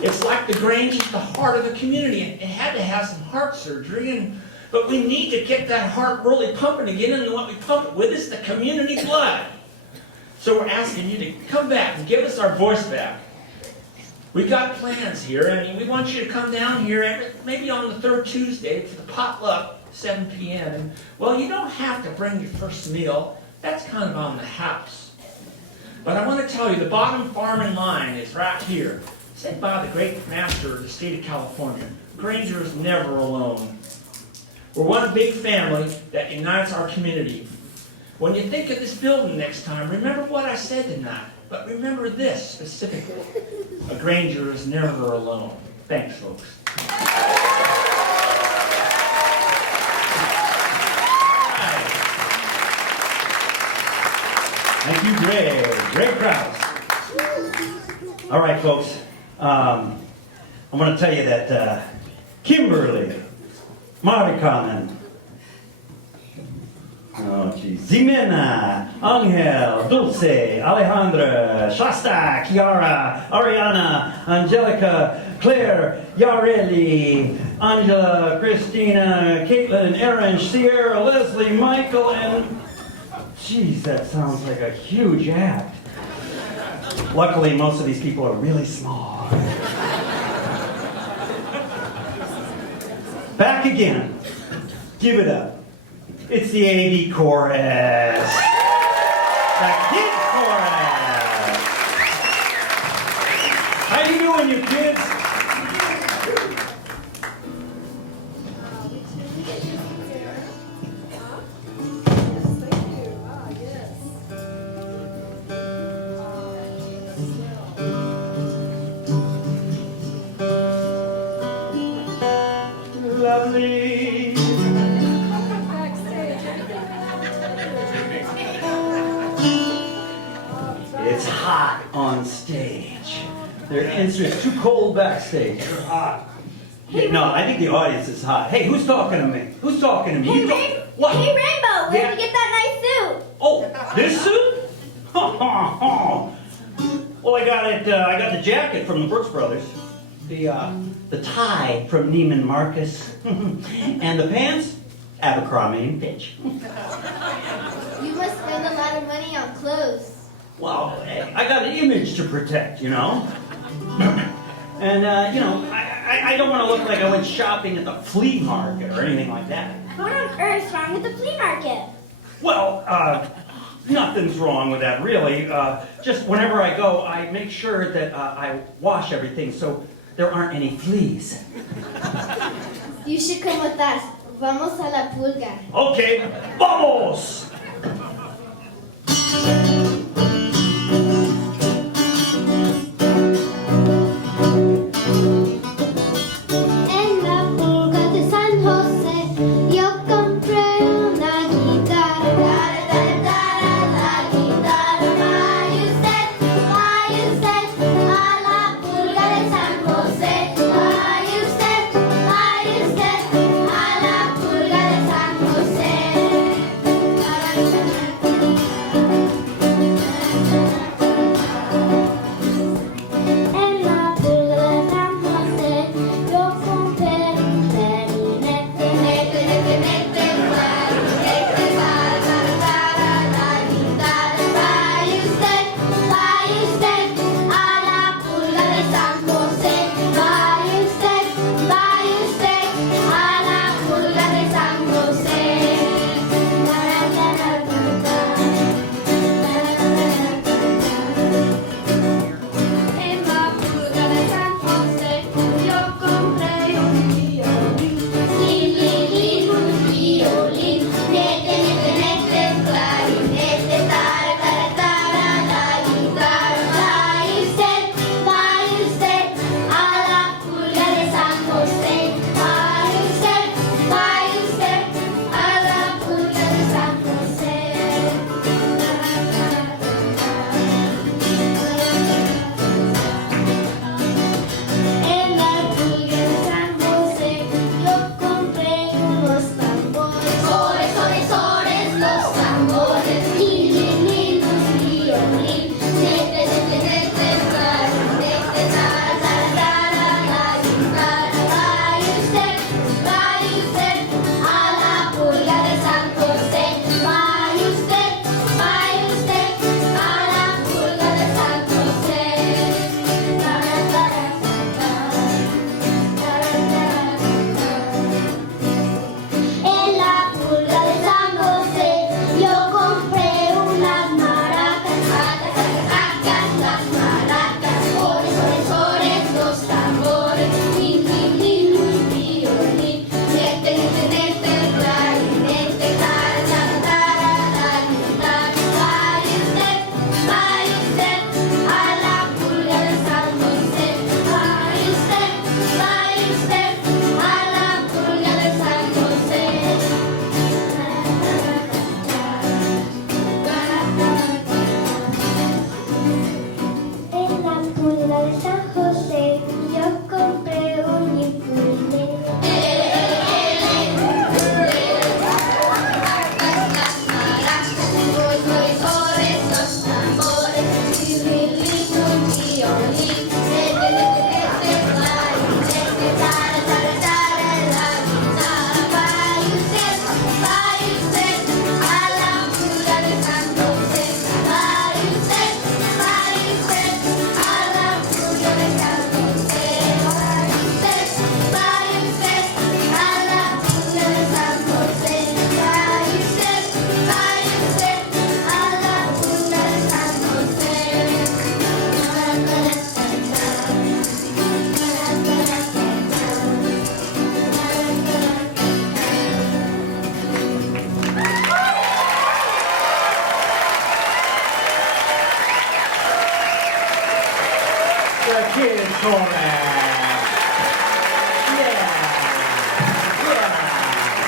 It's like the Grange is the heart of the community. It had to have some heart surgery, but we need to get that heart really pumping again, and what we pump it with is the community blood. So we're asking you to come back and give us our voice back. We've got plans here. I mean, we want you to come down here maybe on the third Tuesday for the potluck, 7 p.m. And, well, you don't have to bring your first meal. That's kind of on the house. But I want to tell you, the bottom farm in line is right here, said by the great master of the state of California. Granger is never alone. We're one big family that unites our community. When you think of this building next time, remember what I said tonight. But remember this specifically. A Granger is never alone. Thanks, folks. Thank you, Greg. Great crowds. All right, folks. I'm going to tell you that Kimberly, Marikanen, Ximena, Angel, Dulce, Alejandra, Shasta, Kiara, Ariana, Angelica, Claire, Yareli, Angela, Christina, Caitlin, Erin, Sierra, Leslie, Michael, and... Geez, that sounds like a huge act. Luckily, most of these people are really small. Back again. Give it up. It's the AV Chorus. The Kid Chorus. How you doing, you kids? Lovely. It's hot on stage. It's too cold backstage. You're hot. No, I think the audience is hot. Hey, who's talking to me? Who's talking to me? Hey, What? Hey, Rainbow, where'd Yeah. you get that nice suit? Oh, this suit? Well, I got the jacket from the Brooks Brothers, the tie from Neiman Marcus, and the pants, Abercrombie and Fitch. You must spend a lot of money on clothes. Well, hey, I got an image to protect, you know. And, you know, I don't want to look like I went shopping at the flea market or anything like that. What on earth's wrong with the flea market? Well, nothing's wrong with that, really. Just whenever I go, I make sure that I wash everything so there aren't any fleas. You should come with us. Vamos a la pulga. Okay, vamos! En la pulga de San José yo compré una guitarra. La guitarra para usted, a la pulga de San José. Para usted, a la pulga de San José. En la pulga de San José yo compré un clarinete. Clarinete para la guitarra. Para usted, a la pulga de San José. Para usted, a la pulga de San José. En la pulga de San José yo compré un violín. Un violín. Nete, clarinete, tara, la guitarra. Para usted, a la pulga de San José. Para usted, a la pulga de San José. En la pulga de San José yo compré unos tambores. Los tambores. Lin, un violín. Nete, clarinete, tara, la guitarra. Para usted, a la pulga de San José. Para usted, a la pulga de San José. En la pulga de San José yo compré unas maracas. Las maracas. Los tambores. Lin, un violín. Nete, clarinete, tara, la guitarra. Para usted, a la pulga de San José. Para usted, a la pulga de San José. En la pulga de San José yo compré un ukulele. Las maracas, los tambores. Un violín. Nete, clarinete, tara, la guitarra. Para usted, a la pulga de San José. Para usted, a la pulga de San José. Para usted, a la pulga de San José. Para usted, a la pulga de San José. The kids chorus.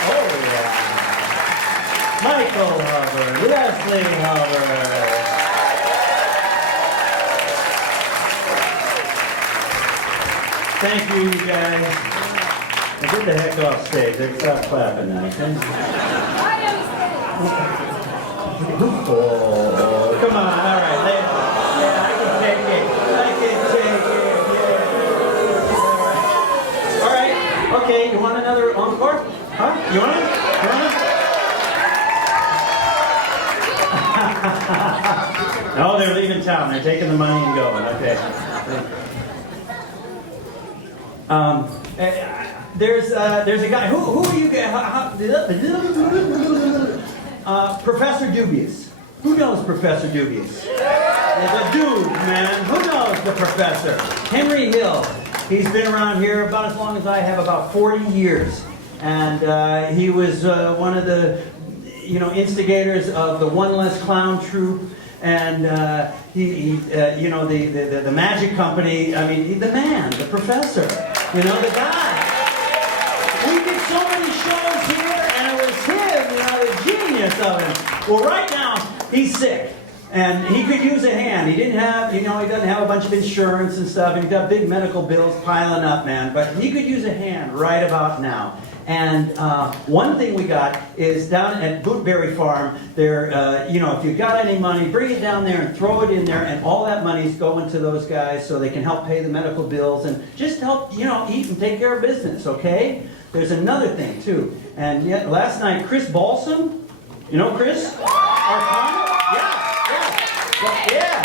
Oh yeah. Michael Hubbard, Leslie Hubbard. Thank you, you guys. Now get the heck off stage. Stop clapping now, okay? Oh, come on, all right. Yeah, I can take it. Yeah. All right. Okay, you want another encore? Huh? You want it? No, they're leaving town. They're taking the money and going. Okay. There's a guy. Who are you guys? Professor Dubious. Who knows Professor Dubious? The dude, man. Who knows the professor? Henry Hill. He's been around here about as long as I have, about 40 years. And he was one of the, instigators of the One Less Clown troupe. And the magic company. I mean, the man, the professor. The guy. We did so many shows here, and it was him, the genius of him. Well, right now, he's sick, and he could use a hand. He didn't have, he doesn't have a bunch of insurance and stuff, and he's got big medical bills piling up, man. But he could use a hand right about now. And one thing we got is down at Bootberry Farm, there, if you've got any money, bring it down there and throw it in there, and all that money's going to those guys so they can help pay the medical bills and just help, eat and take care of business, okay? There's another thing, too. And yet, last night, Chris Balsam, Chris? Our comic? Yeah.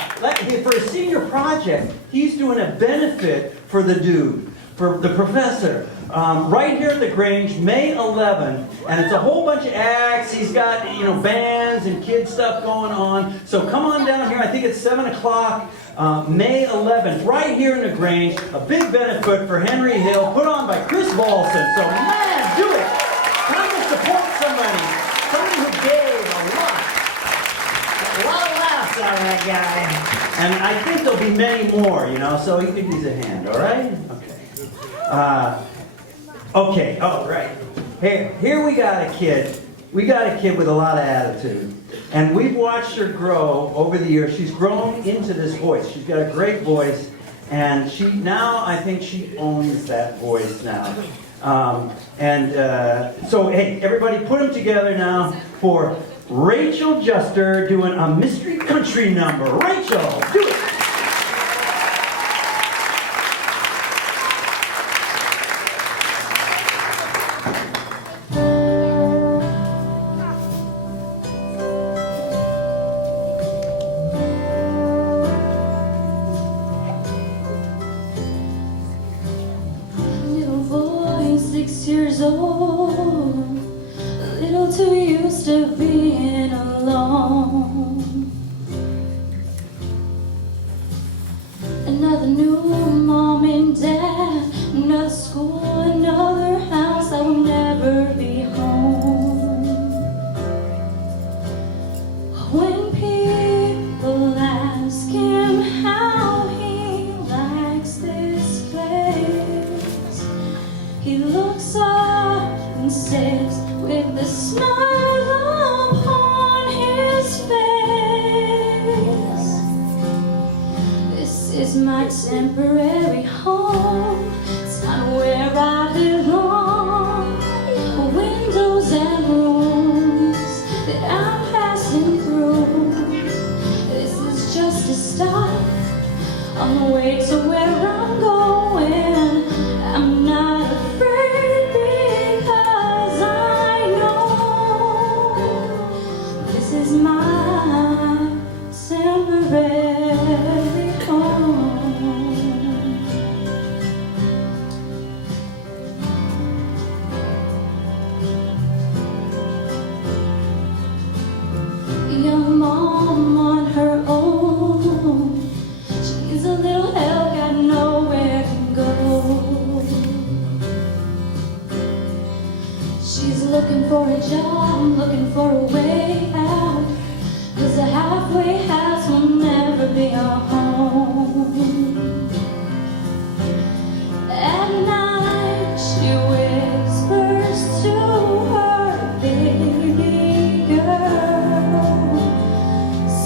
For a senior project, he's doing a benefit for the dude, for the professor. Right here at the Grange, May 11th, and it's a whole bunch of acts. He's got, bands and kid stuff going on. So come on down here. I think it's 7 o'clock, May 11th, right here in the Grange. A big benefit for Henry Hill, put on by Chris Balson. So, man, do it. Time to support somebody who gave a lot of laughs out of that guy. And I think there'll be many more, so you could use a hand, all right? Okay. Okay, oh, right. Here we got a kid. We got a kid with a lot of attitude. And we've watched her grow over the years. She's grown into this voice. She's got a great voice. And I think she owns that voice now. So, hey, everybody put them together now for Rachael Juster doing a mystery country number. Rachael, do it.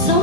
So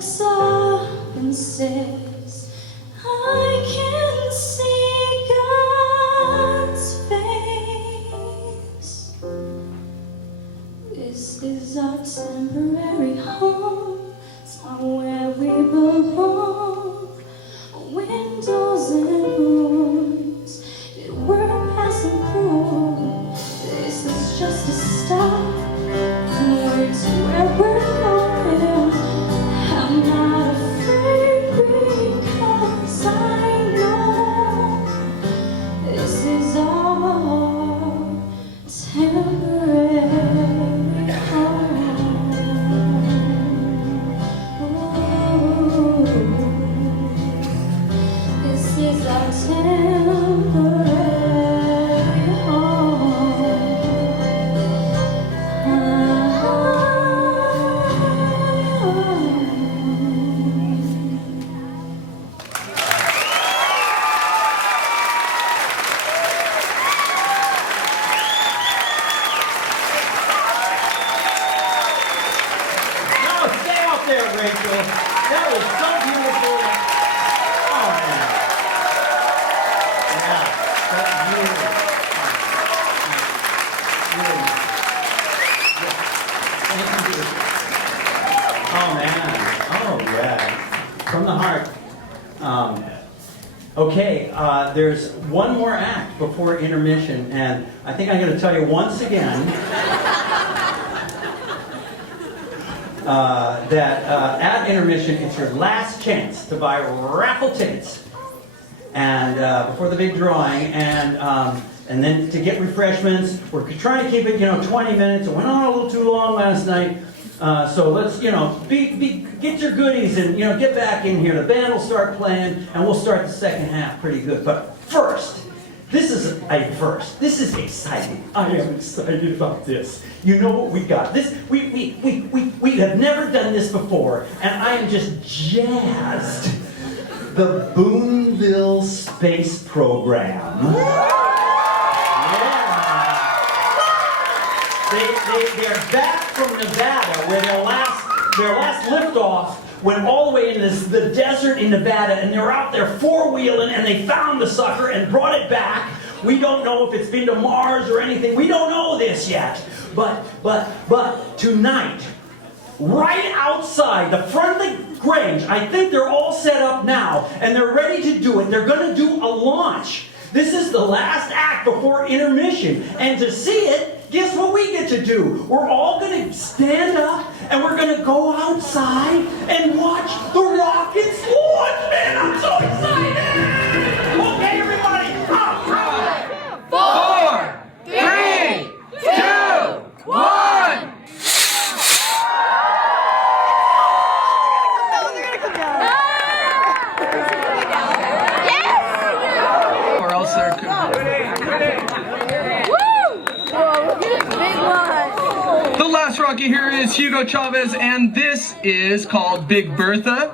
looks up and says, I can see God's face. This is our temporary home. It's not where we belong. Windows and rooms that we're passing through. This is just a stop. It's where we're going. I'm not afraid because I know this is our temporary home. This is our temporary home. Rachael. That was so beautiful. Oh, man. Yeah, that's beautiful. Really. Oh, man. Oh, yeah. From the heart. Okay, there's one more act before intermission, and I think I'm going to tell you once again that at intermission, it's your last chance to buy raffle tickets, and before the big drawing, and then to get refreshments. We're trying to keep it, 20 minutes. It went on a little too long last night, so let's, get your goodies and get back in here. The band will start playing, and we'll start the second half pretty good. But first, this is a first. This is exciting. I am excited about this. You know what we got? This we have never done this before, and I am just jazzed. The Boonville Space Program. They're back from Nevada, where their last liftoff went all the way in the desert in Nevada, and they're out there four-wheeling, and they found the sucker and brought it back. We don't know if it's been to Mars or anything. We don't know this yet. But tonight, right outside the front of the Grange, I think they're all set up now, and they're ready to do it. They're going to do a launch. This is the last act before intermission, and to see it, guess what we get to do? We're all going to stand up, and we're going to go outside and watch the rockets launch. Man, I'm so excited! Okay, everybody, up! 4, 3, 2, 1. Or else there could. The last Rocky here is Hugo Chavez, and this is called Big Bertha.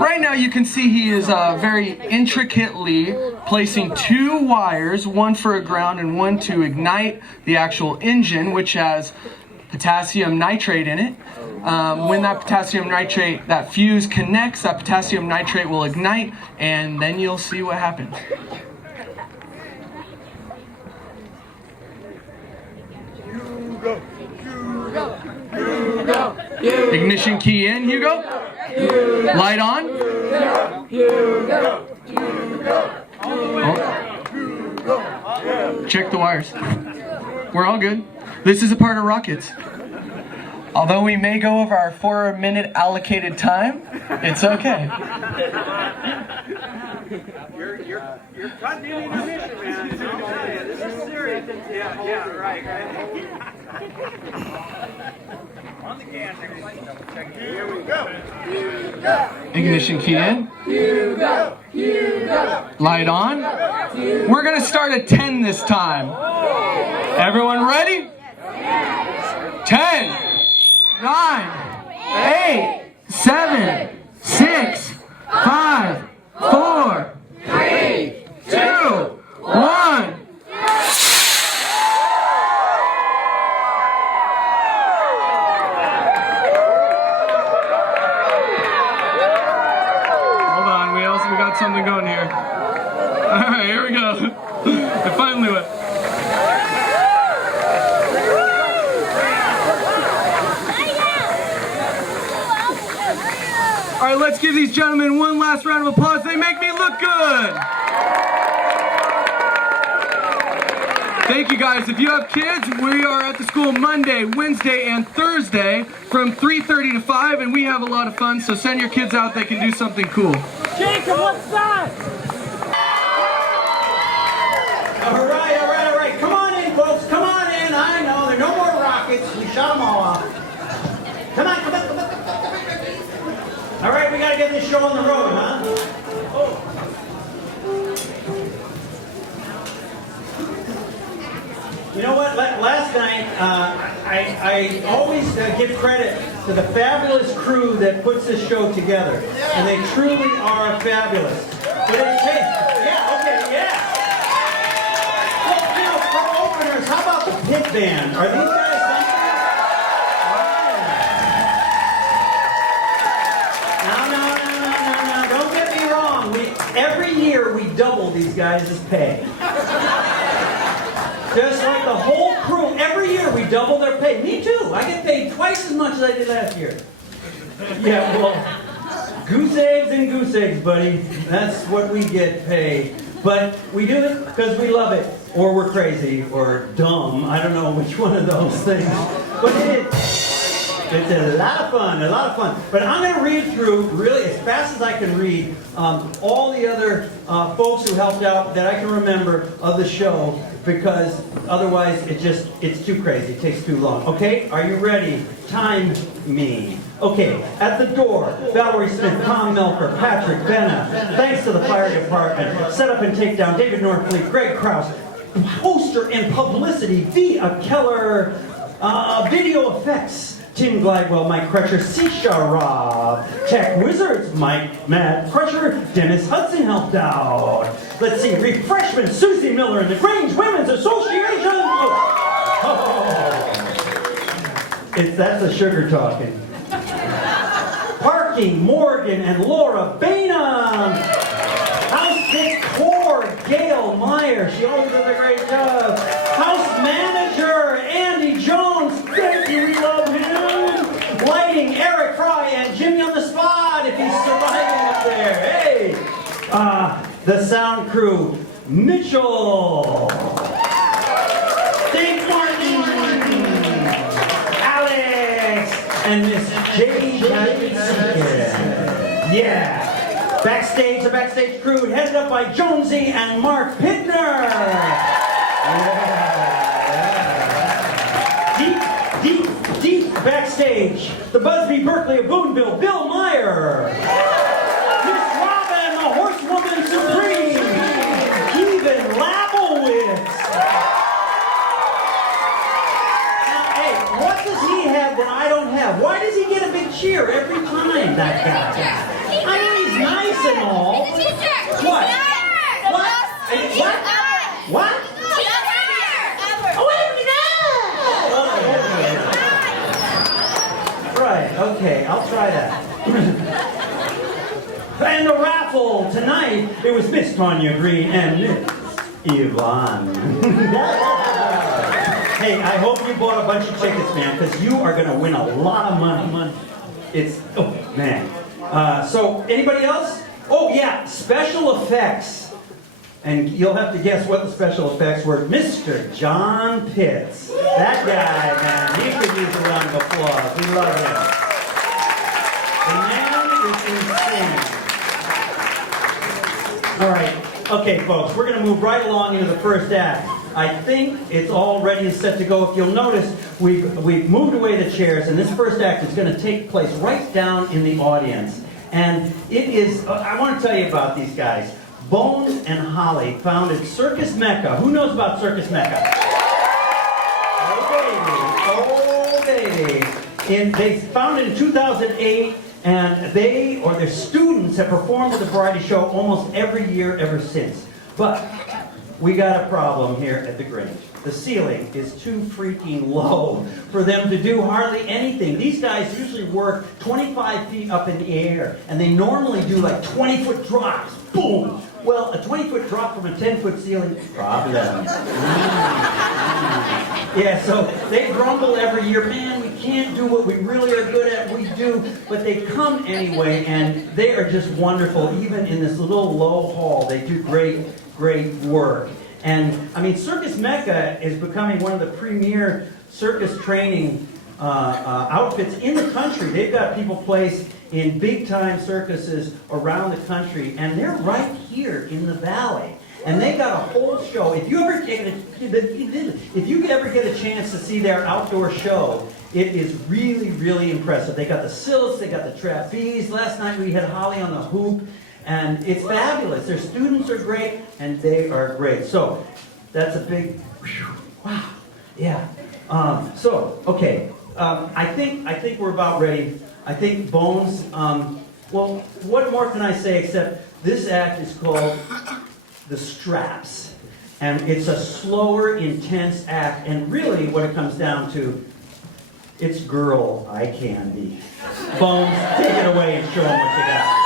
Right now you can see he is very intricately placing 2 wires, one for a ground and one to ignite the actual engine, which has potassium nitrate in it. When that potassium nitrate, that fuse connects, that potassium nitrate will ignite, and then you'll see what happens. Ignition key in, Hugo. Light on. Oh. Check the wires. We're all good. This is a part of rockets. Although we may go over our 4-minute allocated time, it's okay. You're cutting in intermission, man. This is serious. Yeah, right. On the gas, everybody. Here we go. Ignition key in. Light on. We're going to start at 10 this time. Everyone ready? 10, 9, 8, 7, 6, 5, 4, 3, 2, 1. something going here. All right, here we go. It finally went. All right, let's give these gentlemen one last round of applause. They make me look good. Thank you guys. If you have kids, we are at the school Monday, Wednesday, and Thursday from 3:30 to 5, and we have a lot of fun, so send your kids out. They can do something cool. Jacob, what's that? All right. Come on in, folks. Come on in. I know there are no more rockets. We shot them all off. Come on. All right, we got to get this show on the road, huh? Oh. You know what? Last night, I always give credit to the fabulous crew that puts this show together. And they truly are fabulous. But it takes, Well, you know, for openers, how about the pit band? Are these guys something? No. Don't get me wrong. Every year we double these guys' pay. Just like the whole crew, every year we double their pay. Me too. I get paid twice as much as I did last year. Yeah, well, goose eggs, buddy. That's what we get paid. But we do it because we love it, or we're crazy, or dumb. I don't know which one of those things. But it's a lot of fun, But I'm going to read through, really, as fast as I can read, all the other folks who helped out that I can remember of the show, because otherwise it's too crazy. It takes too long. Okay? Are you ready? Time me. Okay, at the door, Valerie Smith, Tom Melker, Patrick Benna. Thanks to the fire department. Set up and take down, David Northfleet, Greg Krause. Poster and publicity, Via Keller. Video effects, Tim Glidewell, Mike Crutcher, Sisha Rob. Tech Wizards, Matt Crutcher, Dennis Hudson helped out. Let's see, refreshment, Susie Miller and the Grange Women's Association. That's a sugar talking. Parking, Morgan and Laura Bainham. House decor, Gail Meyer. She always does a great job. House manager, Andy Jones. Thank you, we love him. Lighting, Eric Fry and Jimmy on the spot if he's surviving up there. Hey. The sound crew, Mitchell. Dave Martin. Alex. And Miss J. Yeah. Backstage, the backstage crew headed up by Jonesy and Mark Pittner. Yeah. Deep backstage, the Busby Berkeley of Boonville, Bill Meyer. Miss Robin, the Horsewoman Supreme, Kevin Labowitz. Now, hey, what does he have that I don't have? Why does he get a big cheer every time, that guy? I mean, he's nice and all. What? What? Right, okay, I'll try that. And the raffle tonight, it was Miss Tanya Green and Miss Yvonne. Hey, I hope you bought a bunch of tickets, man, because you are going to win a lot of money. It's, oh, man. So, anybody else? Oh, yeah, special effects. And you'll have to guess what the special effects were. Mr. John Pitts. That guy, man, he could use a round of applause. We love him. The man is insane. All right. Okay, folks, we're going to move right along into the first act. I think it's all ready and set to go. If you'll notice, we've moved away the chairs, and this first act is going to take place right down in the audience. And it is, I want to tell you about these guys. Bones and Holly founded Circus Mecca. Who knows about Circus Mecca? Oh, baby. They founded in 2008, and they, or their students, have performed at the variety show almost every year ever since. But we got a problem here at the Grange. The ceiling is too freaking low for them to do hardly anything. These guys usually work 25 feet up in the air, and they normally do like 20-foot drops. Boom! Well, a 20-foot drop from a 10-foot ceiling, problem. Yeah, so they grumble every year, man, we can't do what we really are good at, we do, but they come anyway, and they are just wonderful. Even in this little low hall, they do great, great work. And, I mean, Circus Mecca is becoming one of the premier circus training outfits in the country. They've got people placed in big-time circuses around the country, and they're right here in the valley. And they got a whole show. If you ever get a chance to see their outdoor show, it is really, really impressive. They got the silts, they got the trapeze. Last night we had Holly on the hoop, and it's fabulous. Their students are great, and they are great. So that's a big, wow, yeah. Okay. I think we're about ready. I think Bones. Well, what more can I say except this act is called The Straps, and it's a slower, intense act, and really what it comes down to, it's girl eye candy. Bones, take it away and show them what you got.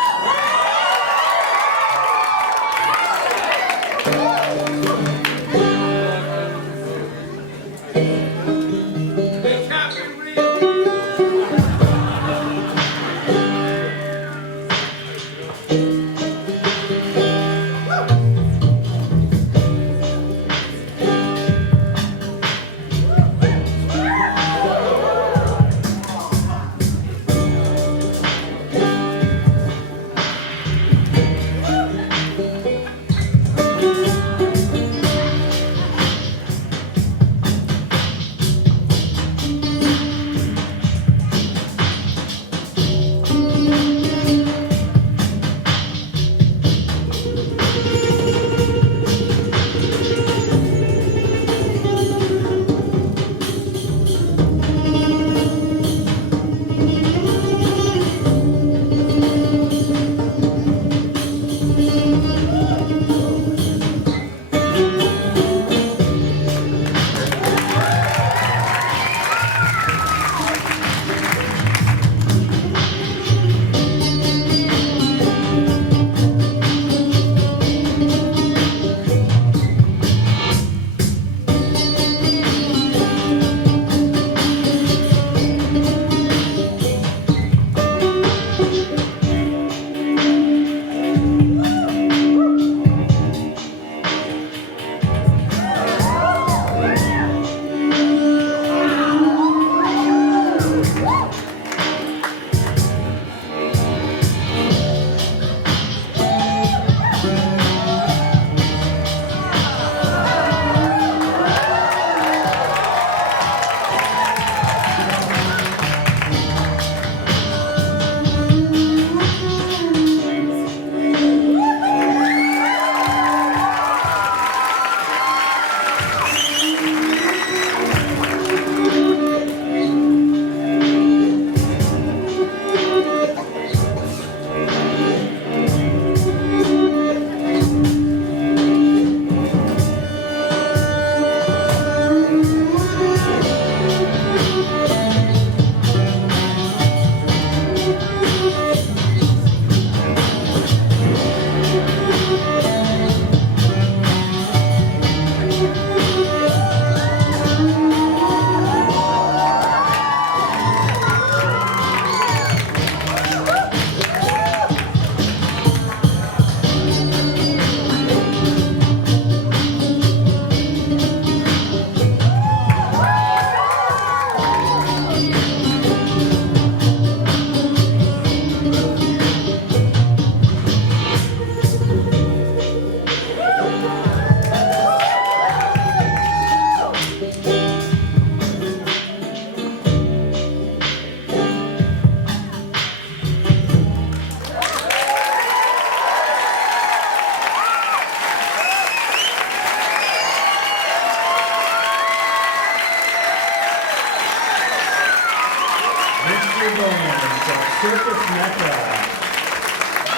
Circus Mecca.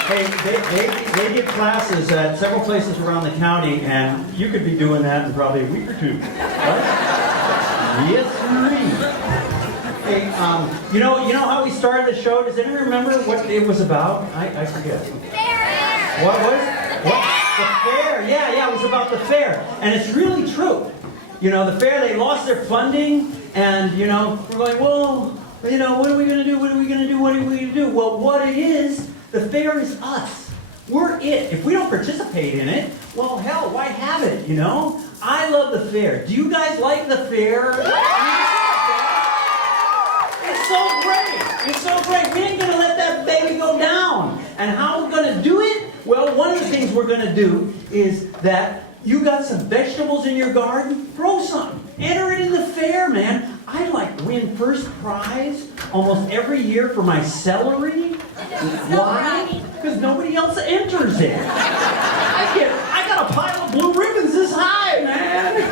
Hey, they give classes at several places around the county, and you could be doing that in probably a week or two. Right? Yes, sir. Hey, you know how we started the show? Does anyone remember what it was about? I forget. What was? What? The fair. Yeah, it was about the fair. And it's really true. You know, the fair, they lost their funding, and, you know, we're going, well, you know, what are we going to do? What are we going to do? What are we going to do? Well, what it is, the fair is us. We're it. If we don't participate in it, well, hell, why have it, you know? I love the fair. Do you guys like the fair? It's so great. It's so great. We ain't going to let that baby go down. And how we're going to do it? Well, one of the things we're going to do is that you got some vegetables in your garden? Throw some. Enter it in the fair, man. I like win first prize almost every year for my celery. Why? Because nobody else enters it. I got a pile of blue ribbons this high, man.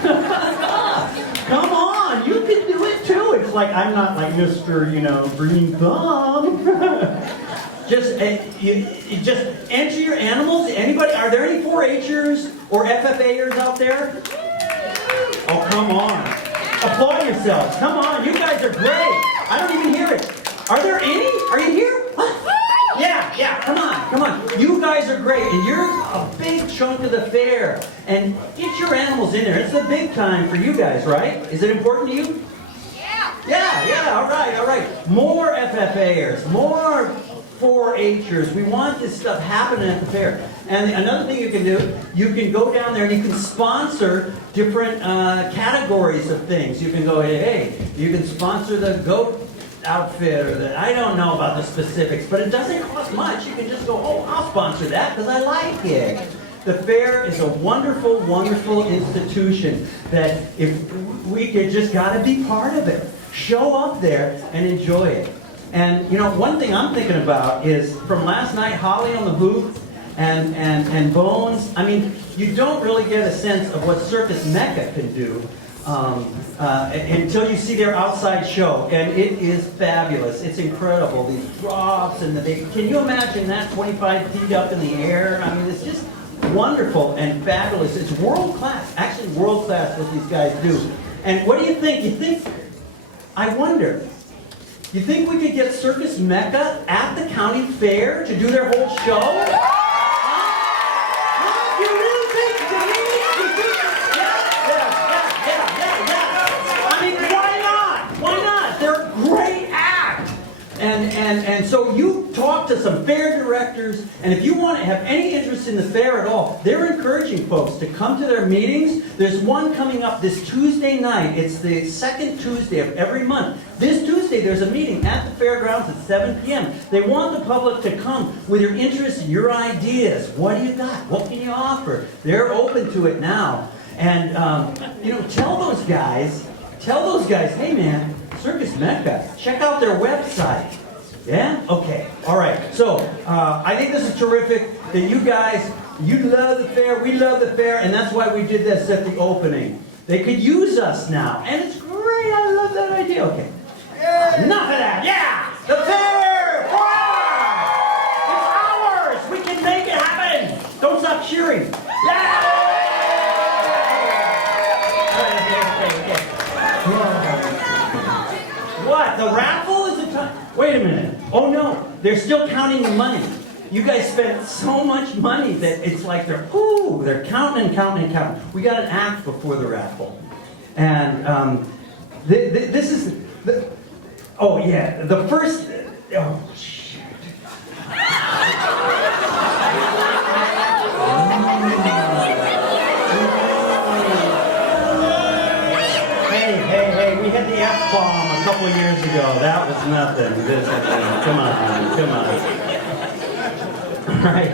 Come on, you can do it too. It's like I'm not like Mr. Green Thumb. Just enter your animals. Anybody? Are there any 4-H'ers or FFA'ers out there? Oh, come on. Applaud yourselves. Come on, you guys are great. I don't even hear it. Are there any? Are you here? What? Yeah, come on. You guys are great, and you're a big chunk of the fair. And get your animals in there. It's the big time for you guys, right? Is it important to you? Yeah, all right. More FFA'ers, more 4-H'ers. We want this stuff happening at the fair. And another thing you can do, you can go down there and you can sponsor different categories of things. You can go, hey, you can sponsor the goat outfit or the, I don't know about the specifics, but it doesn't cost much. You can just go, oh, I'll sponsor that because I like it. The fair is a wonderful, wonderful institution that if we just got to be part of it. Show up there and enjoy it. And, one thing I'm thinking about is from last night, Holly on the hoop and Bones. I mean, you don't really get a sense of what Circus Mecca can do until you see their outside show. And it is fabulous. It's incredible. These drops and can you imagine that 25 feet up in the air? I mean, it's just wonderful and fabulous. It's world class. Actually, world class what these guys do. And what do you think? I wonder. You think we could get Circus Mecca at the county fair to do their whole show? You really think? Yeah. I mean, why not? They're a great act. And so you talk to some fair directors, and if you want to have any interest in the fair at all, they're encouraging folks to come to their meetings. There's one coming up this Tuesday night. It's the second Tuesday of every month. This Tuesday, there's a meeting at the fairgrounds at 7 p.m. They want the public to come with your interests and your ideas. What do you got? What can you offer? They're open to it now. And, tell those guys, hey man, Circus Mecca, check out their website. Yeah? Okay. All right. So, I think this is terrific that you guys, you love the fair, we love the fair, and that's why we did this at the opening. They could use us now, and it's great. I love that idea. Okay. Enough of that. Yeah! The fair! Forever! It's ours! We can make it happen! Don't stop cheering. Yeah! Okay. What? The raffle is the time? Wait a minute. Oh no, they're still counting the money. You guys spent so much money that it's like they're counting. We got an act before the raffle. And this is... the first... Oh, shit. Hey, we had the F-bomb a couple of years ago. That was nothing. Come on. All right.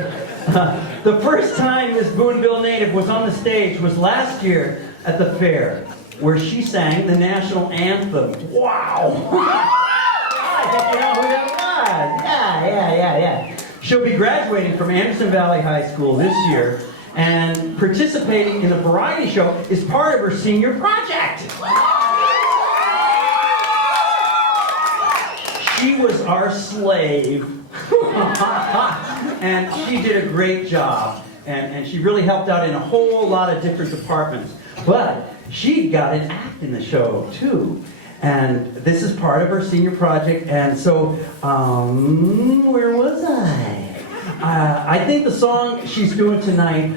The first time this Boonville native was on the stage was last year at the fair, where she sang the national anthem. Wow! I think you know who that was. Yeah. She'll be graduating from Anderson Valley High School this year, and participating in a variety show is part of her senior project. She was our slave. And she did a great job. And she really helped out in a whole lot of different departments. But she got an act in the show, too. And this is part of her senior project. And so, where was I? I think the song she's doing tonight,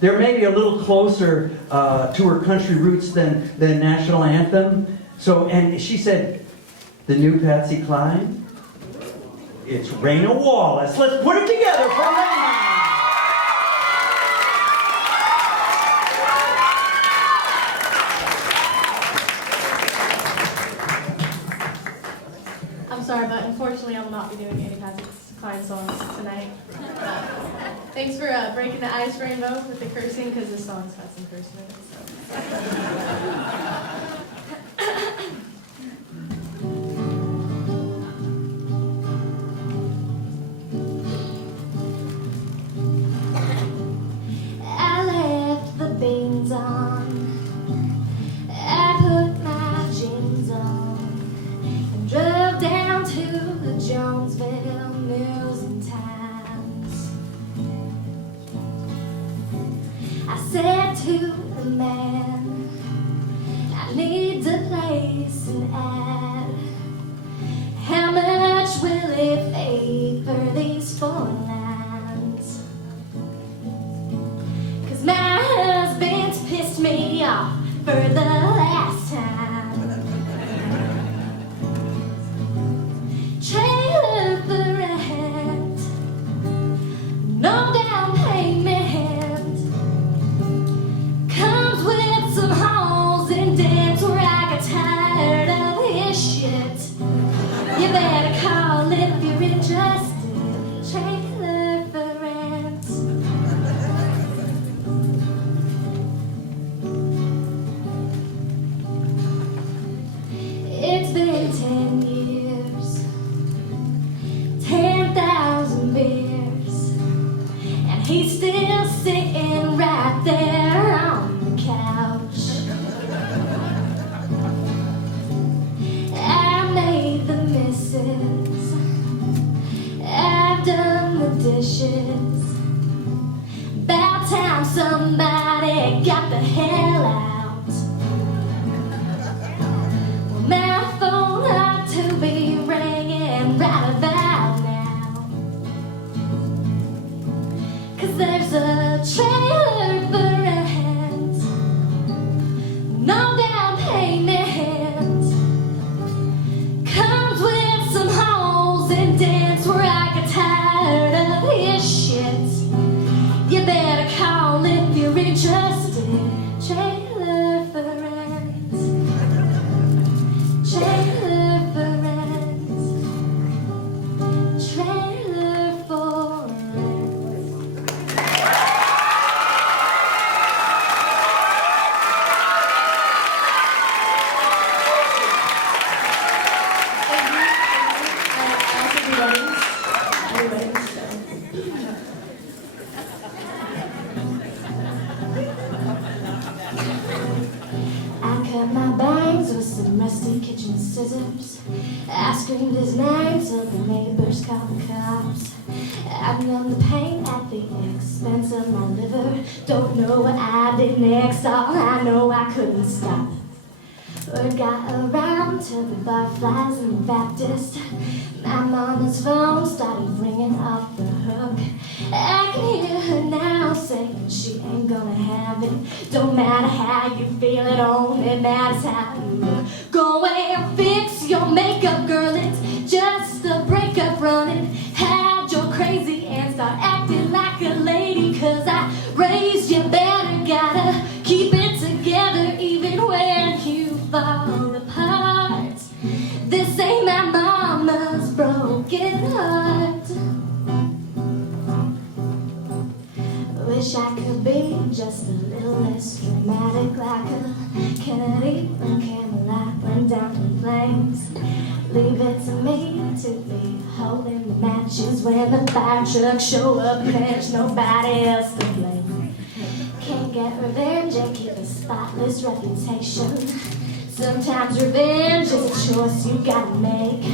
they're maybe a little closer to her country roots than the national anthem. So, and she said, the new Patsy Cline, it's Raina Wallace. Let's put it together for Raina. I'm sorry, but unfortunately I will not be doing any Patsy Cline songs tonight. Thanks for breaking the ice, Rainbow, with the cursing, because this song's got some cursing in it. I left the beans on. I put my jeans on and drove down to the Jonesville News and Times. I said to the man, I need to place an ad. How much will it pay for these 4 lines? 'Cause my husband's pissed me off for the last time. Trailer for rent, no down payment, comes with some holes and dents where I got tired of this shit. You better call if you're interested. Trailer for rent. It's been 10 years, 10,000 beers, and he's still sitting right there on the couch. I made the misses, I've done the dishes. About time somebody got the hell out. My phone ought to be ringing right about now. 'Cause there's a trailer for rent, no down payment, comes with some holes and dents where I get tired of his shit. You better call if you're interested. Trailer for rent. Trailer for rent. Trailer for rent. I cut my bangs with some rusty kitchen scissors. I screamed his name till the neighbors called the cops. I've known the pain at the expense of my liver. Don't know what I did next, all I know I couldn't stop. Word got around to the barflies and the Baptist. My mama's phone started ringing off the hook. I can hear her now saying she ain't gonna have it. Don't matter how you feel, it only matters how you look. Go away and fix your makeup, girl, it's just a breakup running. Hide your crazy and start acting like a lady. 'Cause I raised you better, gotta keep it together even when you fall apart. This ain't my mama's broken heart. Wish I could be just a little less dramatic, like a Kennedy when Camelot went down in flames. Leave it to me to be holding the matches when the fire trucks show up and there's nobody else to blame. Can't get revenge and keep a spotless reputation. Sometimes revenge is a choice you gotta make.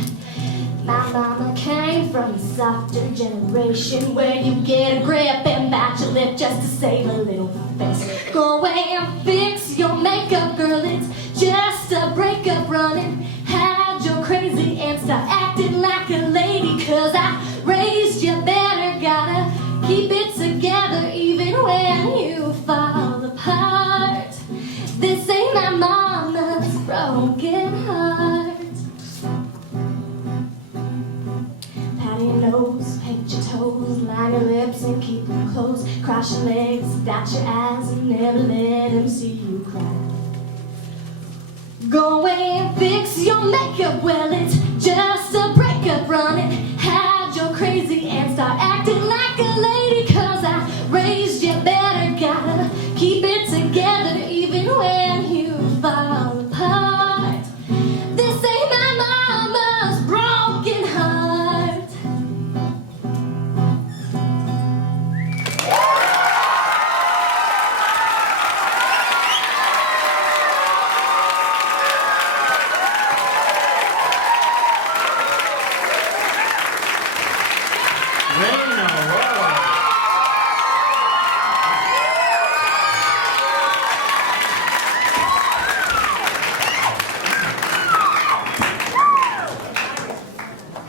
from the softer generation where you get a grip and bite your lip just to save a little face. Go away and fix your makeup, girl, it's just a breakup running. Had your crazy and stop acting like a lady, cause I raised you better, gotta keep it together even when you fall apart. This ain't my mama's broken heart. Pat your nose, paint your toes, line your lips and keep them closed. Cross your legs, dot your eyes, and never let him see you cry. Go away and fix your makeup, well it's just a breakup running. Had your crazy and start acting like a lady, cause I raised you better, gotta keep it together even when you fall apart. This ain't my mama's broken heart. Raina Wallace.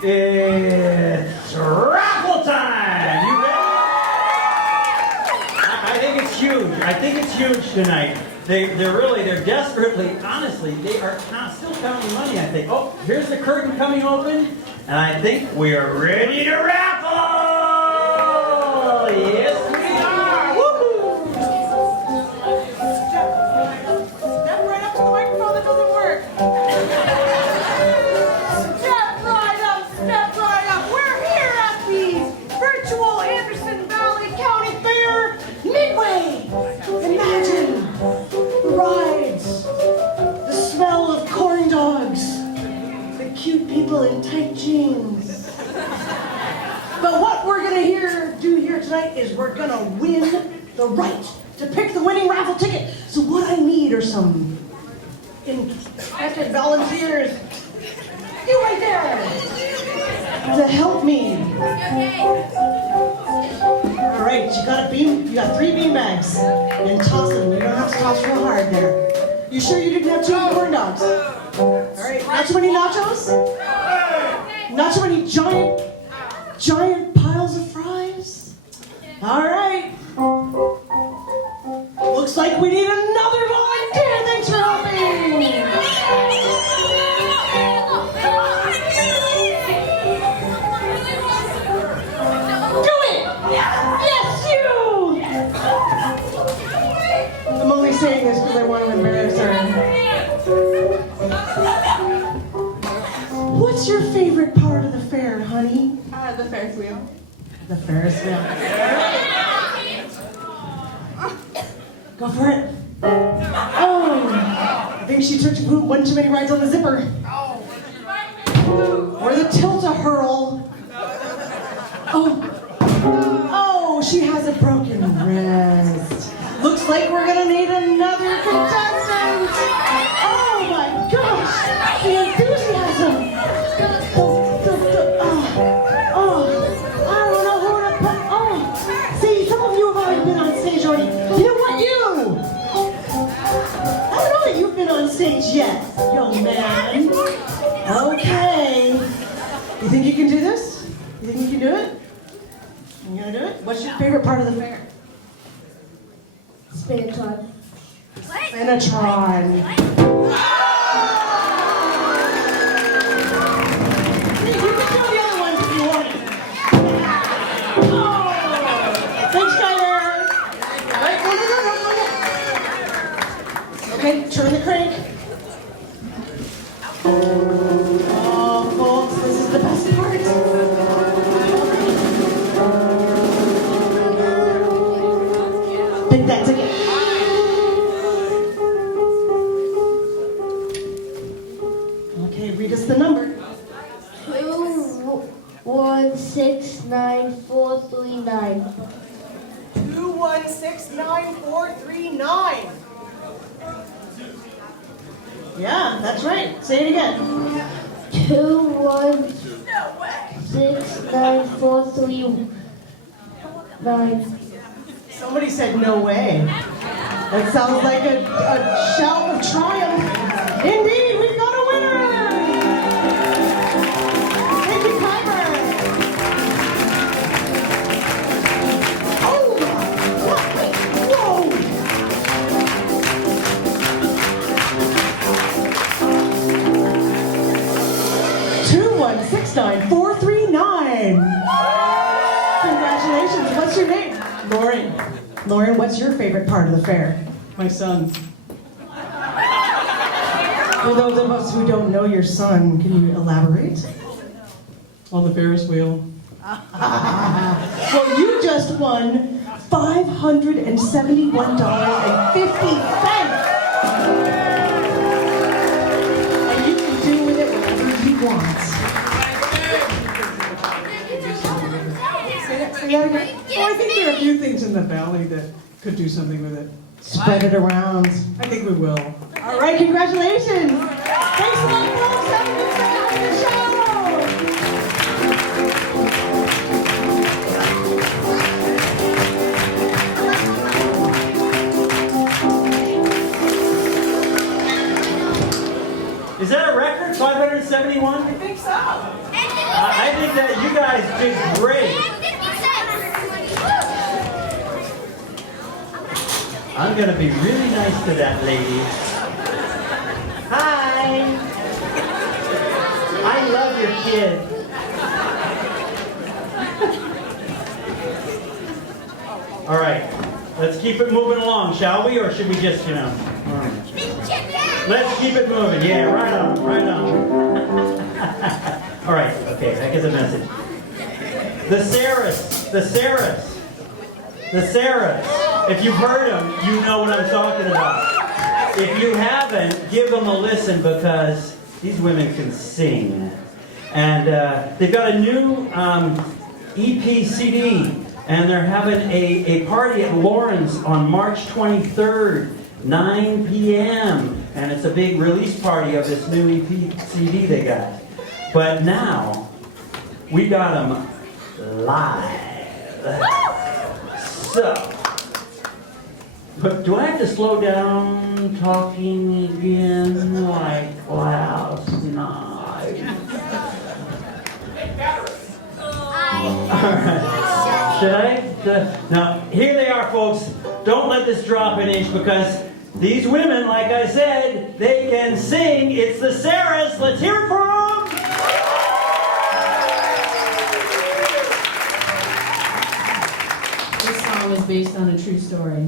It's raffle time! You ready? I think it's huge. I think it's huge tonight. They're desperately, honestly, they are still counting money, I think. Oh, here's the curtain coming open, and I think we are ready to raffle! Yes, we are! Woohoo! Step right up to the microphone, that doesn't work. Step right up. We're here at the virtual Anderson Valley County Fair Midway. Imagine the rides, the smell of corn dogs, the cute people in tight jeans. But what we're gonna do here tonight is we're gonna win the right to pick the winning raffle ticket. So what I need are some interested volunteers. You right there to help me. All right, you got 3 bean bags and toss them. You don't have to toss real hard there. You sure you didn't have 2 corn dogs? All right, not too many nachos? Not too many giant piles of fries? All right. Looks like we need another volunteer. Thanks for helping. Do it! Yes, you! I'm only saying this because I want to embarrass her. What's your favorite part of the fair, honey? The Ferris wheel. The Ferris wheel. Go for it. Oh, I think she took one too many rides on the zipper. Or the tilt-a-hurl. Oh, she has a broken wrist. Looks like we're gonna need another contestant. Oh my gosh, the enthusiasm. Stage yet, young man. Okay. You think you can do this? You think you can do it? You gonna do it? What's your favorite part of the fair? Spinatron. Spinatron. Hey, you can show the other ones if you want. Oh, thanks, Skyler. All right, no. Okay, turn the crank. Oh, folks, this is the best part. Pick that ticket. Okay, read us the number. 2169439. 2169439. Yeah, that's right. Say it again. 2169439. many rides. Somebody said no way. That sounds like a shout of triumph. Indeed, we've got a winner! Thank you, Kyber. Oh, what? Whoa! 2169439. Congratulations. What's your name? Lauren. Lauren, what's your favorite part of the fair? My son. For those of us who don't know your son, can you elaborate? On the Ferris wheel. Well, you just won $571.50. And you can do with it whatever you want. Say that again. Well, I think there are a few things in the valley that could do something with it. Spread it around. I think we will. All right, congratulations. Thanks a lot, folks. Have a good time on the show. Is that a record? 571? I think so. I think that you guys did great. I'm gonna be really nice to that lady. Hi. I love your kid. All right, let's keep it moving along, shall we? Or should we just, all right. Let's keep it moving. Yeah, right on, right on. All right, okay, that gets a message. The Sarahs. If you've heard them, you know what I'm talking about. If you haven't, give them a listen because these women can sing. And they've got a new EP CD, and they're having a party at Lauren's on March 23rd, 9 p.m. And it's a big release party of this new EP CD they got. But now, we got them live. So, but do I have to slow down talking again like last night? Alright. Should I? Now, here they are, folks. Don't let this drop an inch because these women, like I said, they can sing. It's the Sarahs. Let's hear it for them. This song is based on a true story.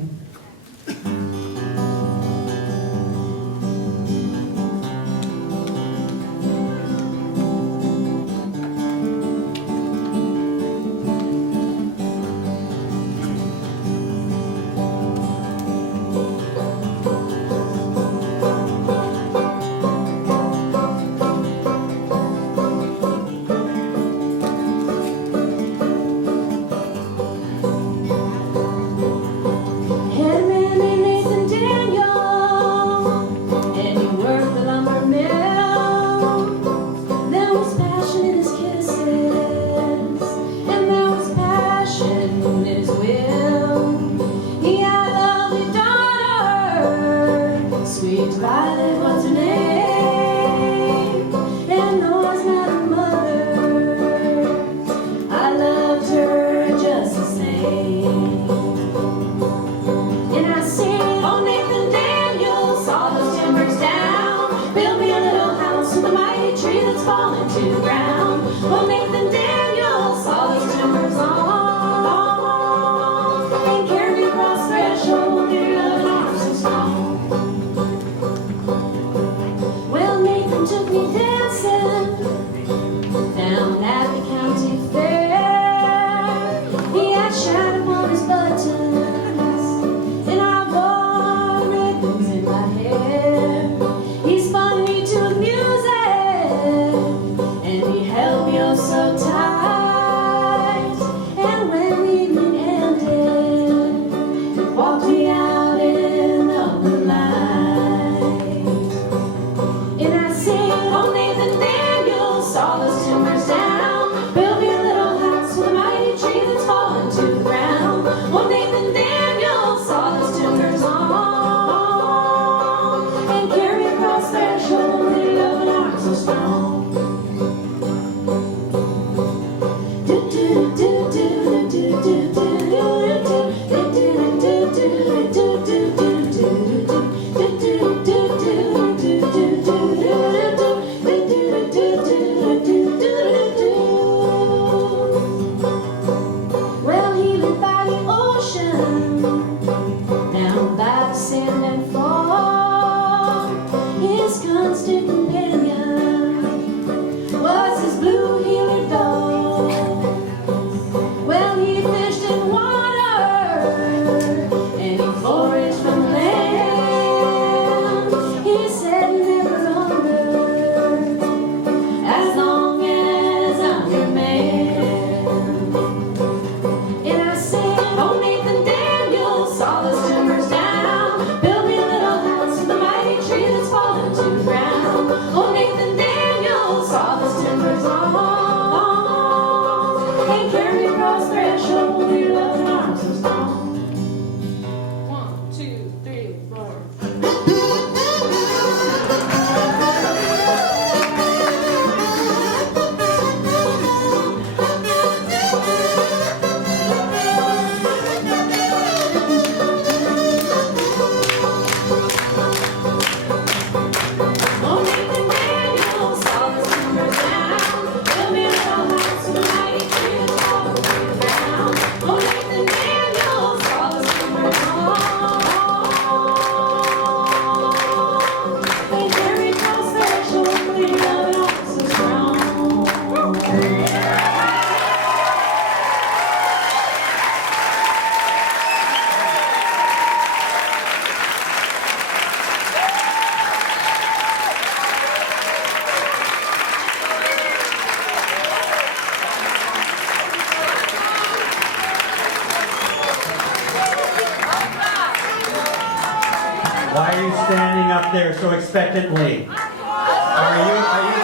Why are you standing up there so expectantly? Are you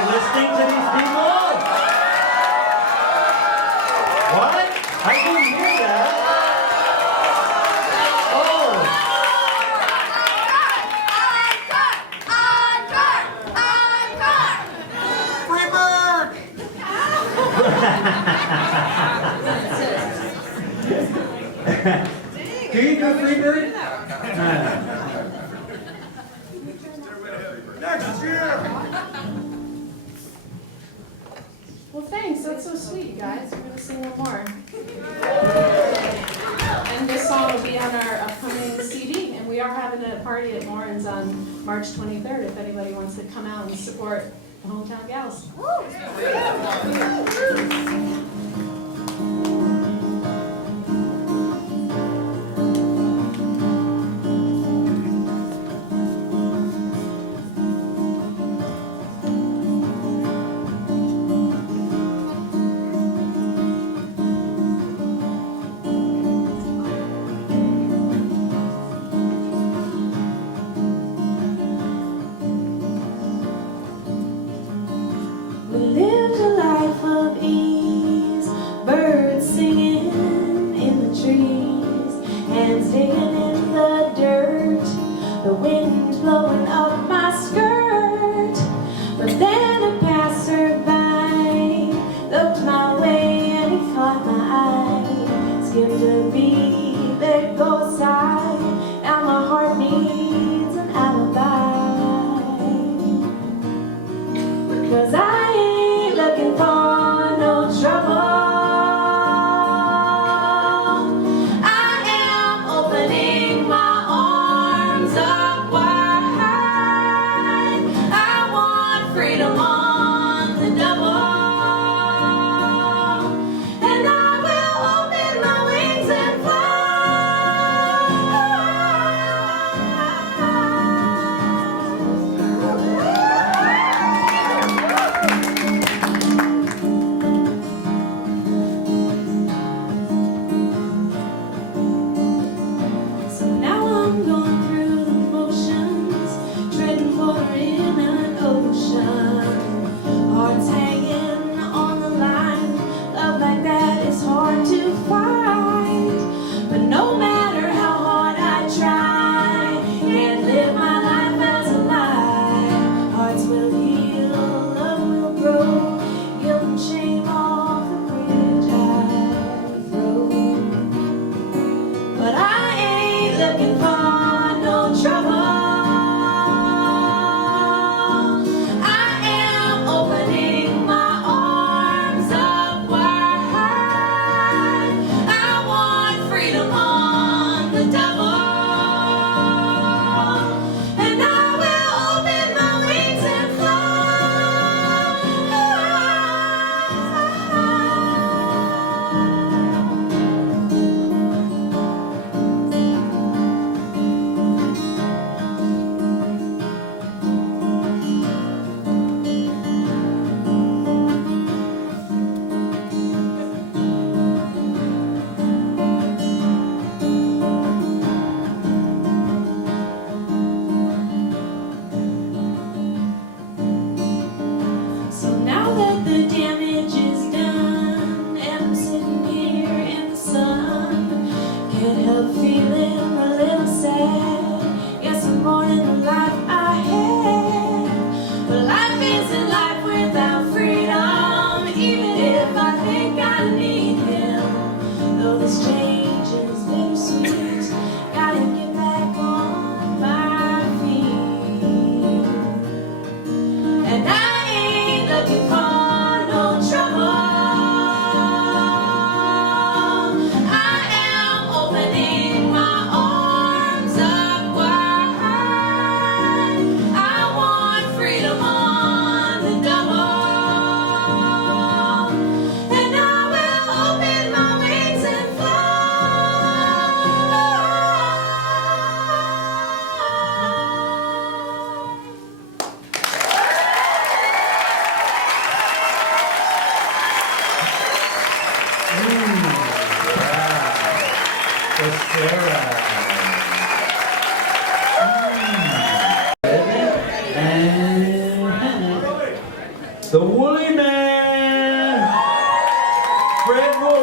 listening to these people? What? I didn't hear that. Oh. Free bird! Do you do free bird? Next year! Well, thanks. That's so sweet, you guys. We're going to sing one more. And this song will be on our upcoming CD. And we are having a party at Lauren's on March 23rd if anybody wants to come out and support the Hometown Gals. I am opening my arms up wide.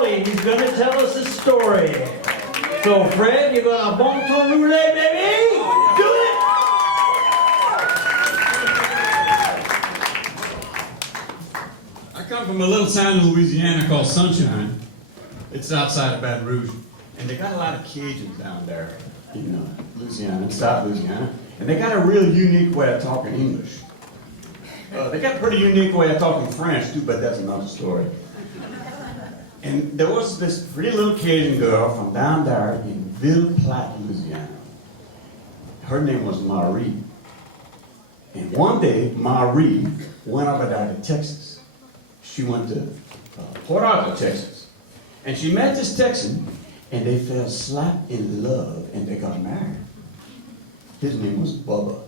Wooley. He's going to tell us a story. So, Fred, you're going to bon ton roulette, baby? Do it! I come from a little town in Louisiana called Sunshine. It's outside of Baton Rouge. And they got a lot of Cajuns down there in Louisiana, South Louisiana. And they got a real unique way of talking English. They got a pretty unique way of talking French, too, but that's another story. And there was this pretty little Cajun girl from down there in Ville Platte, Louisiana. Her name was Marie. And one day, Marie went over there to Texas. She went to Port Arthur, Texas. And she met this Texan, and they fell slap in love, and they got married. His name was Bubba.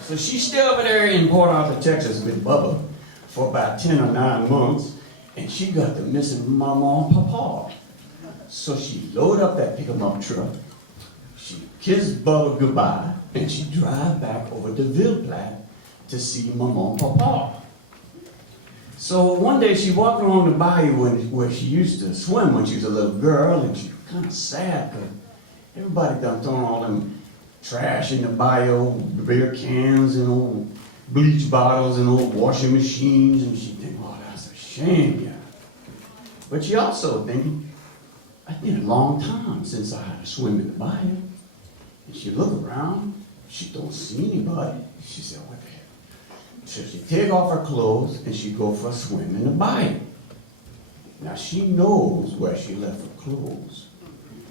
So she stayed over there in Port Arthur, Texas with Bubba for about 10 or 9 months, and she got to missing Mama and Papa. So she loaded up that pick-em-up truck, she kissed Bubba goodbye, and she drive back over to Ville Platte to see Mama and Papa. So one day she walked along the bayou where she used to swim when she was a little girl, and she was kind of sad because everybody done thrown all them trash in the bayou, beer cans and old bleach bottles and old washing machines, and she think, oh, that's a shame, yeah. But she also thinking, it's been a long time since I had to swim in the bayou. And she look around, she don't see anybody. She said, what the heck? So she take off her clothes and she go for a swim in the bayou. Now she knows where she left her clothes,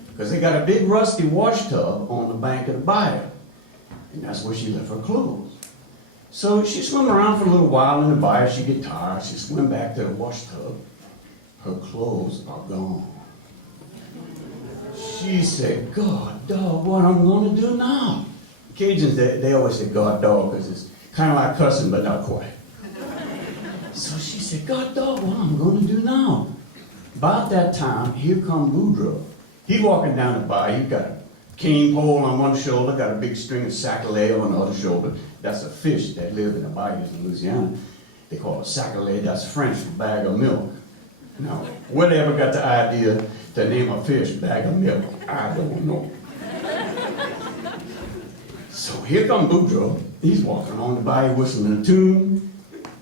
because they got a big rusty wash tub on the bank of the bayou. And that's where she left her clothes. So she swam around for a little while in the bayou. She get tired. She swim back to the wash tub. Her clothes are gone. She said, God, dog, what I'm going to do now? Cajuns, they always say God, dog, because it's kind of like cussing, but not quite. So she said, God, dog, what I'm going to do now? About that time, here come Boudreaux. He walking down the bayou, got a cane pole on one shoulder, got a big string of sac-a-lait on the other shoulder. That's a fish that live in the bayous in Louisiana. They call it sac-a-lait. That's French for bag of milk. Now, whatever got the idea to name a fish bag of milk, I don't know. So here come Boudreaux. He's walking along the bayou whistling a tune.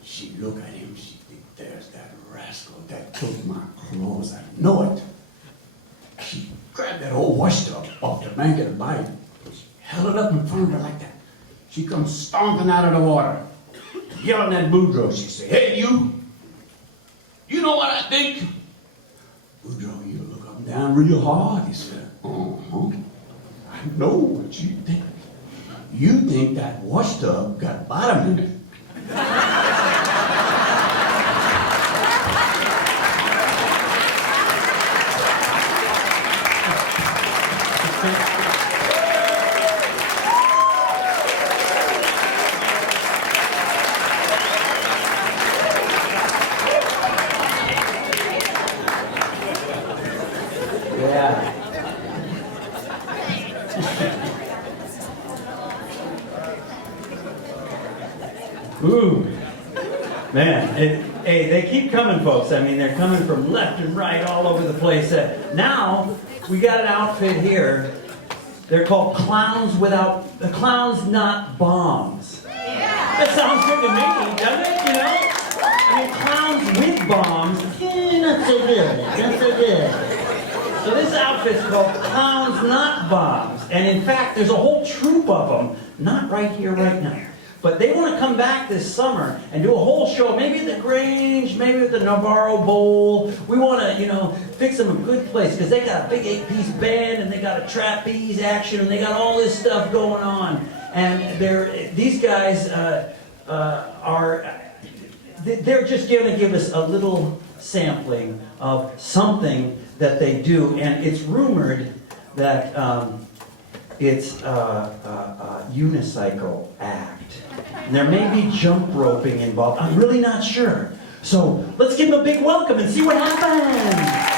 She look at him, she think, there's that rascal that took my clothes. I know it. She grabbed that old wash tub off the bank of the bayou. She held it up in front of her like that. She comes stomping out of the water, yelling at Boudreaux. She said, hey, you know what I think? Boudreaux, you look up and down real hard. He said, uh-huh, I know what you think. You think that wash tub got bottom in it. Ooh, man, hey, they keep coming, folks. I mean, they're coming from left and right all over the place. Now, we got an outfit here. They're called Clowns Not Bombs. That sounds good to me, doesn't it, you know? I mean, clowns with bombs, not so good, not so good. So this outfit's called Clowns Not Bombs. And in fact, there's a whole troupe of them, not right here, right now. But they want to come back this summer and do a whole show, maybe at the Grange, maybe at the Navarro Bowl. We want to, fix them a good place because they got a big 8-piece band and they got a trapeze action and they got all this stuff going on. And these guys they're just going to give us a little sampling of something that they do. And it's rumored that it's a unicycle act. And there may be jump roping involved. I'm really not sure. So let's give them a big welcome and see what happens.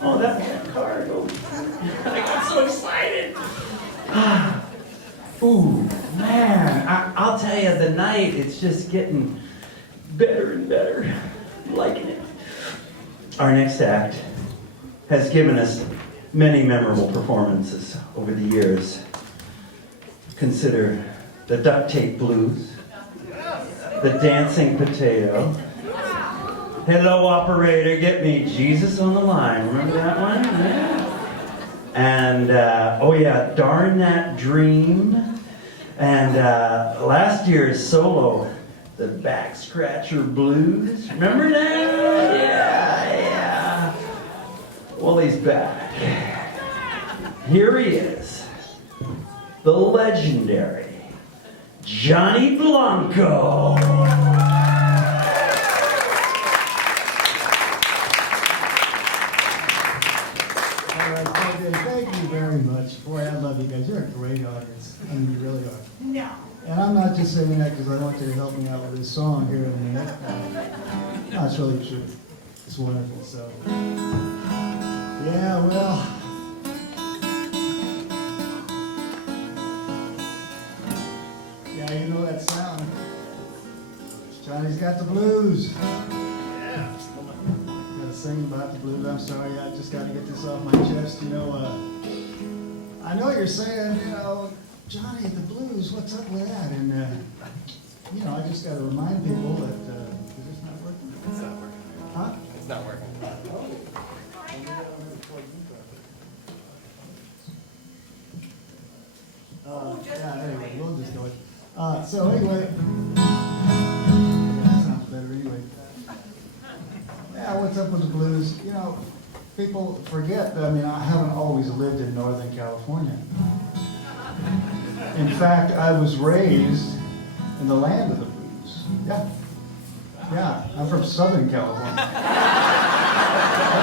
Oh, that card. Oh. I got so excited. Ooh, man, I'll tell you, the night, it's just getting better and better. I'm liking it. Our next act has given us many memorable performances over the years. Consider the Duct Tape Blues, the Dancing Potato. Hello, operator, get me Jesus on the Line. Remember that one? Yeah. And, oh yeah, Darn That Dream. And last year's solo, the Back Scratcher Blues. Remember that? Yeah. Wooley's back. Here he is, the legendary Johnny Blanco. Thank you very much. Boy, I love you guys. You're a great audience. I mean, you really are. No. And I'm not just saying that because I want you to help me out with this song here in a minute. No, it's really true. It's wonderful. So, yeah, well. Yeah, you know that sound. Johnny's got the blues. Yeah. Gotta sing about the blues. I'm sorry, I just gotta get this off my chest. You know, I know you're saying, you know, Johnny, the blues, what's up with that? And, you know, I just gotta remind people that, is this not working? It's not working. Huh? It's not working. Yeah, anyway, we'll just go with so anyway, that sounds better anyway. Yeah, what's up with the blues? You know, people forget that, I mean, I haven't always lived in Northern California. In fact, I was raised in the land of the blues. Yeah. Yeah, I'm from Southern California.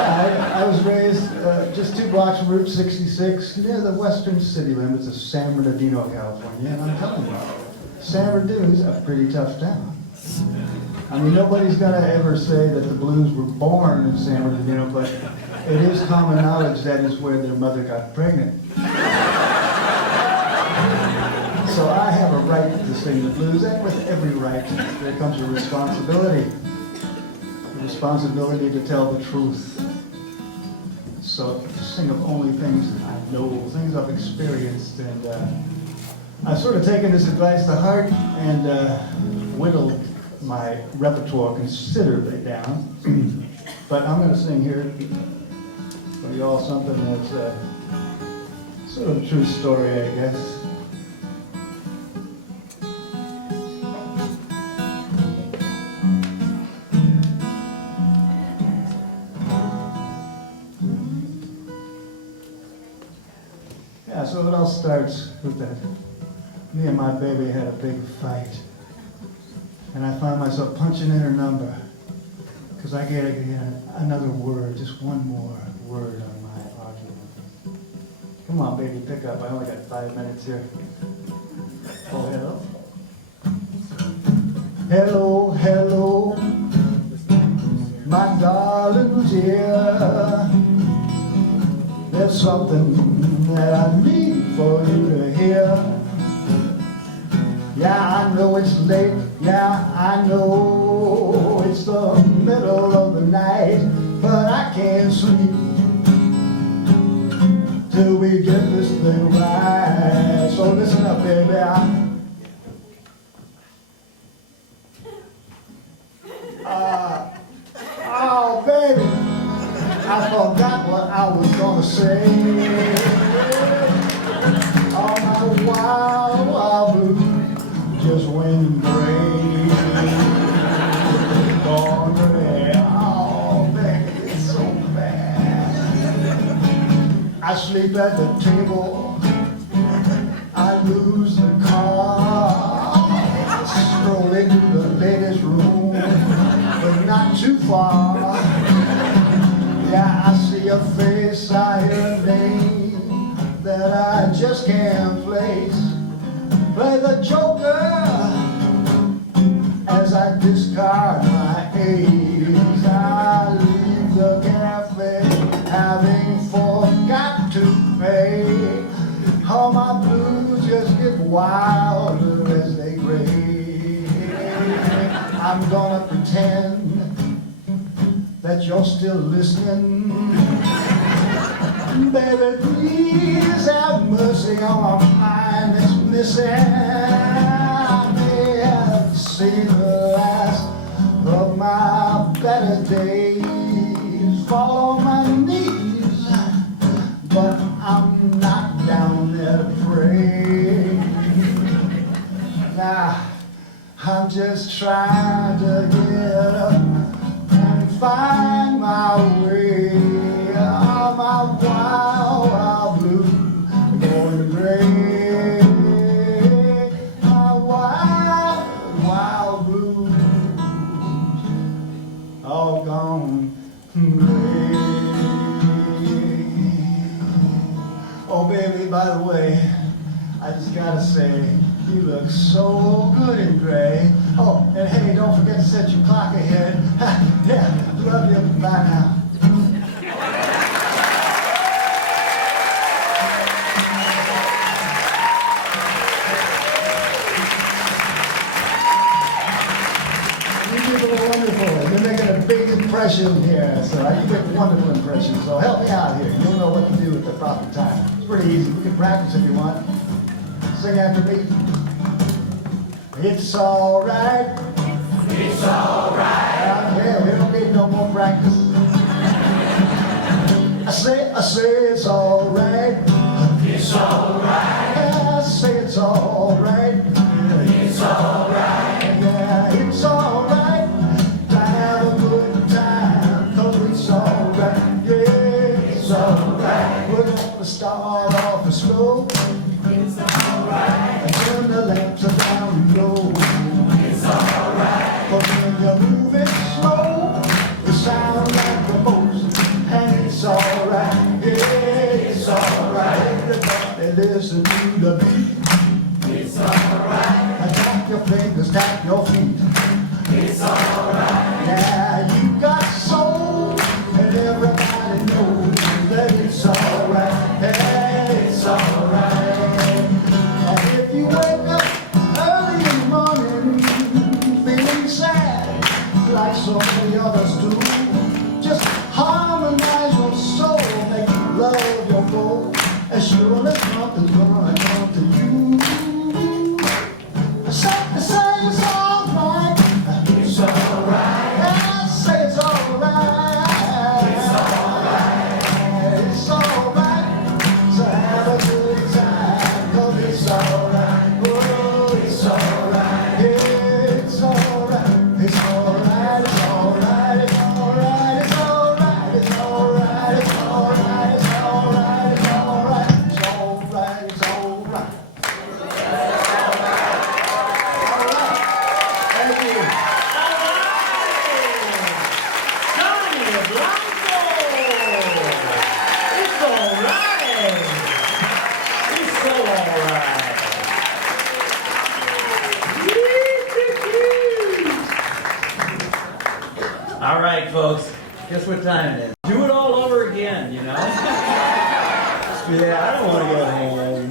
Yeah, I was raised just 2 blocks from Route 66 near the western city limits of San Bernardino, California. And I'm telling you, San Bernardino's a pretty tough town. I mean, nobody's gonna ever say that the blues were born in San Bernardino, but it is common knowledge that is where their mother got pregnant. So I have a right to sing the blues, and with every right, there comes a responsibility. The responsibility to tell the truth. So to sing of only things that I know, things I've experienced, and I've sort of taken this advice to heart and whittled my repertoire considerably down. But I'm going to sing here for you all something that's sort of a true story, I guess. So it all starts with that. Me and my baby had a big fight. And I found myself punching in her number. Because I gotta get another word, just one more word on my argument. Come on, baby, pick up. I only got 5 minutes here. Oh, hello. Hello, hello. My darling dear. There's something that I need for you to hear. Yeah, I know it's late. Yeah, I know it's the middle of the night, but I can't sleep till we get this thing right. So listen up, baby. Oh, baby. I forgot what I was gonna say. All my wild, wild blues just went gray. Gone gray. Oh, baby, it's so bad. I sleep at the table. I lose the car. Stroll into the latest room, but not too far. Yeah, I see a face, I hear a name that I just can't place. Play the joker as I discard my A's. I leave the cafe having I'm gonna pretend that you're still listening. Baby, please have mercy on my mind that's missing. I may have seen the last of my better days. Fall on my knees, but I'm not down there to pray. Nah, I'm just trying to get up and find my way. Oh, my wild, wild blue, going gray. My wild, wild blue, all gone gray. Oh, baby, by the way, I just gotta say, you look so good in gray. Oh, and hey, don't forget to set your clock ahead. Yeah, love you. Bye now. You people are wonderful. You're making a big impression here. So you make a wonderful impression. So help me out here. You'll know what to do at the proper time. It's pretty easy. We can practice if you want. Sing after me. It's all right. It's all right. Yeah, we don't need no more practice. I say it's all right. It's all right. I say it's all right. It's all right. Yeah, it's all right to have a good time. 'Cause it's all right. Yeah, it's all right. We're gonna start off slow. It's all right. And turn the lamps are down low. It's all right. But when you're moving slow, you sound like the most. And it's all right. Yeah, it's all right. Everybody listen to the beat. It's all right. And tap your fingers, tap your feet. It's all right. Yeah, you got soul, and everybody knows that it's all right. Hey, it's all right. And if you wake up early in the morning feeling sad, like so many others do, just harmonize your soul, make you love your goal, and surely something's gonna come to you. Say it's all right. It's all right. I say it's all right. It's all right. It's all right. So have a good time, 'cause it's all right. Oh, it's all right. Yeah, it's all right. It's all right. It's all right. It's all right. It's all right. It's all right. It's all right. It's all right. It's all right. It's all right. It's all right. Thank you. Johnny Blanco! It's all right. It's so all right. All right, folks. Guess what time it is? Do it all over again, you know? Yeah, I don't want to go home.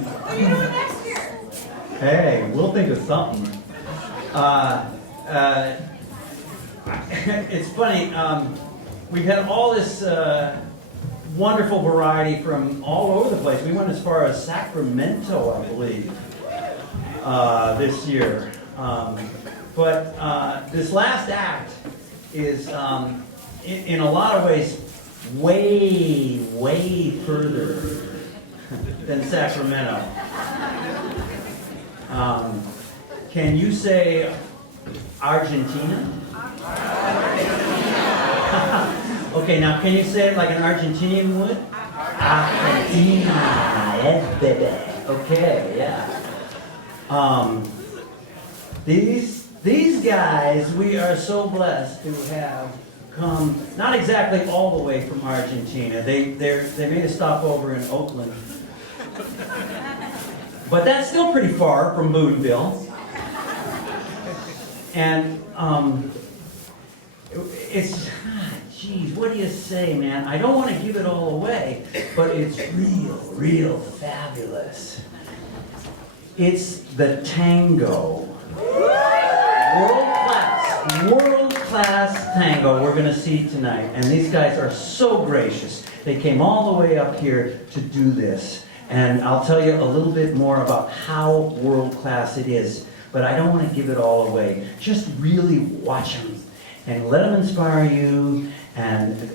Hey, we'll think of something. It's funny, we've had all this wonderful variety from all over the place. We went as far as Sacramento, I believe, this year. But this last act is, in a lot of ways, way, way further than Sacramento. Can you say Argentina? Okay, now can you say it like an Argentinian would? Argentina, yes, baby. Okay, yeah. These guys, we are so blessed to have come, not exactly all the way from Argentina. They made a stop over in Oakland. But that's still pretty far from Boonville. And it's, geez, what do you say, man? I don't want to give it all away, but it's real, real fabulous. It's the tango. World class. world-class tango we're going to see tonight. And these guys are so gracious. They came all the way up here to do this. And I'll tell you a little bit more about how world-class it is. But I don't want to give it all away. Just really watch them and let them inspire you. And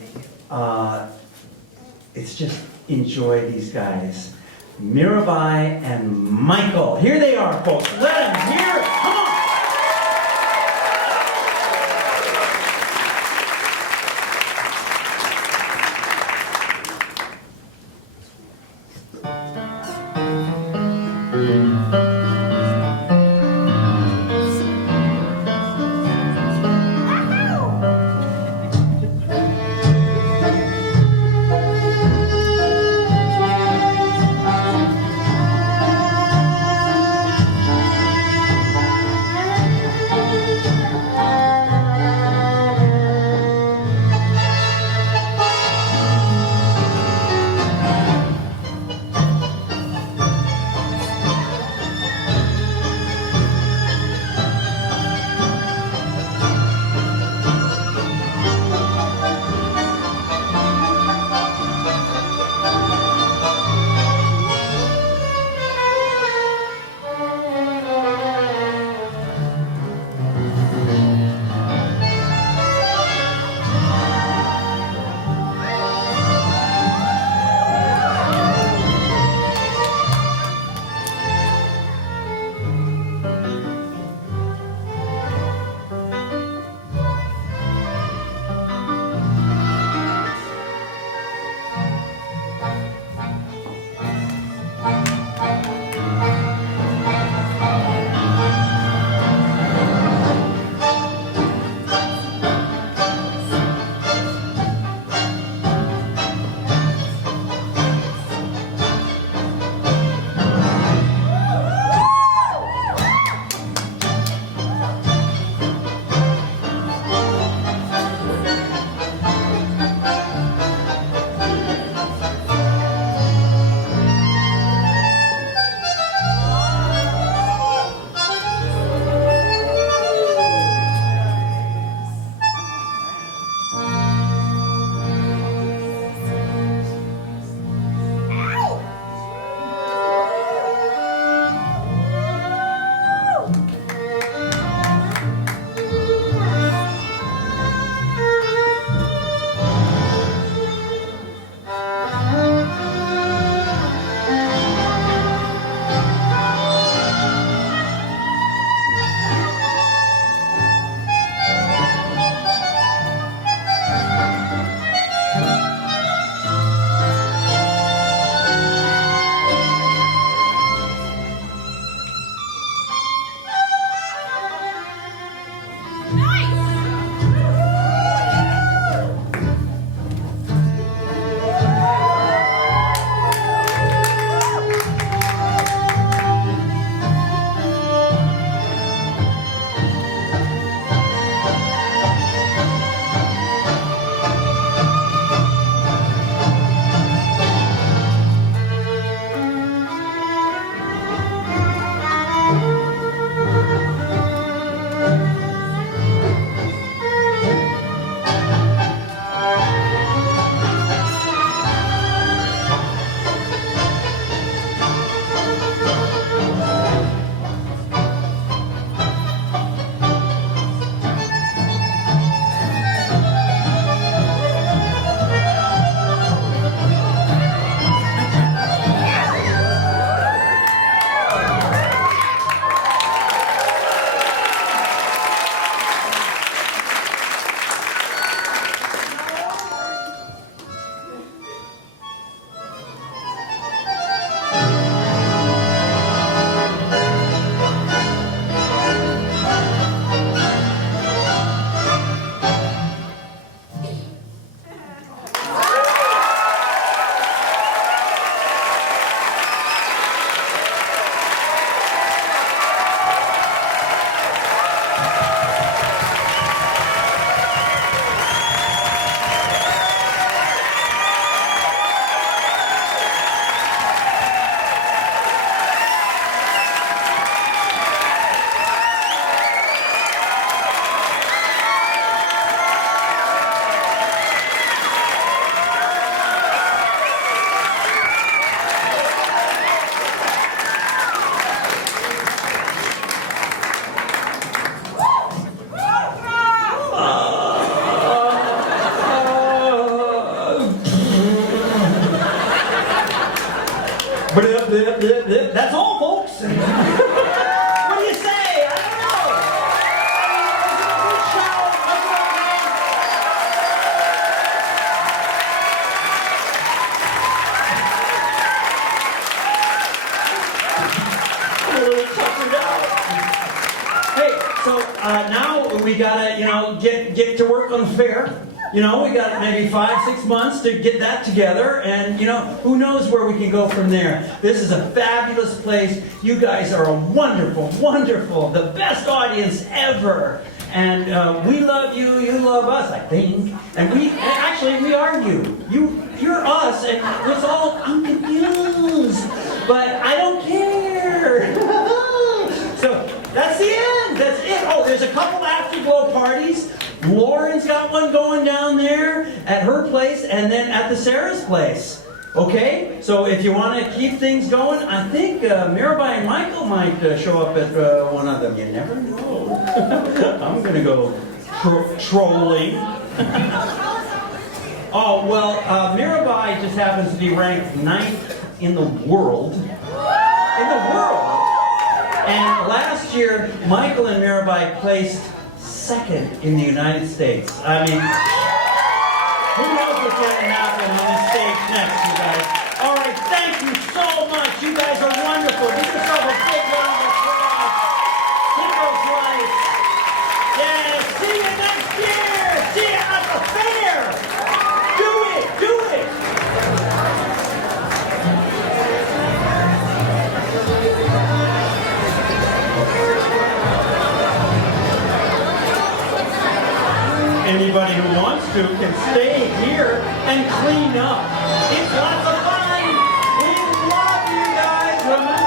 it's just enjoy these guys. Miribai and Michael. Here they are, folks. Let them hear it. Come on. That's all, folks. What do you say? I don't know. Hey, so now we gotta, get to work on the fair. We got maybe 5-6 months to get that together, and who knows where we can go from there. This is a fabulous place. You guys are a wonderful, the best audience ever. And we love you, you love us, I think. And we are you. You're us, and it's all, I'm confused. But I don't care. So that's the end, that's it. Oh, there's a couple afterglow parties. Lauren's got one going down there at her place, and then at the Sarah's place. Okay? So if you want to keep things going, I think Miribai Michael might show up at one of them. You never know. I'm going to go trolling. Oh, well, Miribai just happens to be ranked 9th in the world. And last year, Michael and Miribai placed 2nd in the United States. I mean, who knows what's going to happen on this stage next, you guys. All right, thank you so much. You guys are wonderful. Give yourself a big round of applause. Keep those lights. Yeah, see you next year. See you at the fair. Do it, do it. Anybody who wants to can stay here and clean up. It's lots of fun. We love you guys. Remember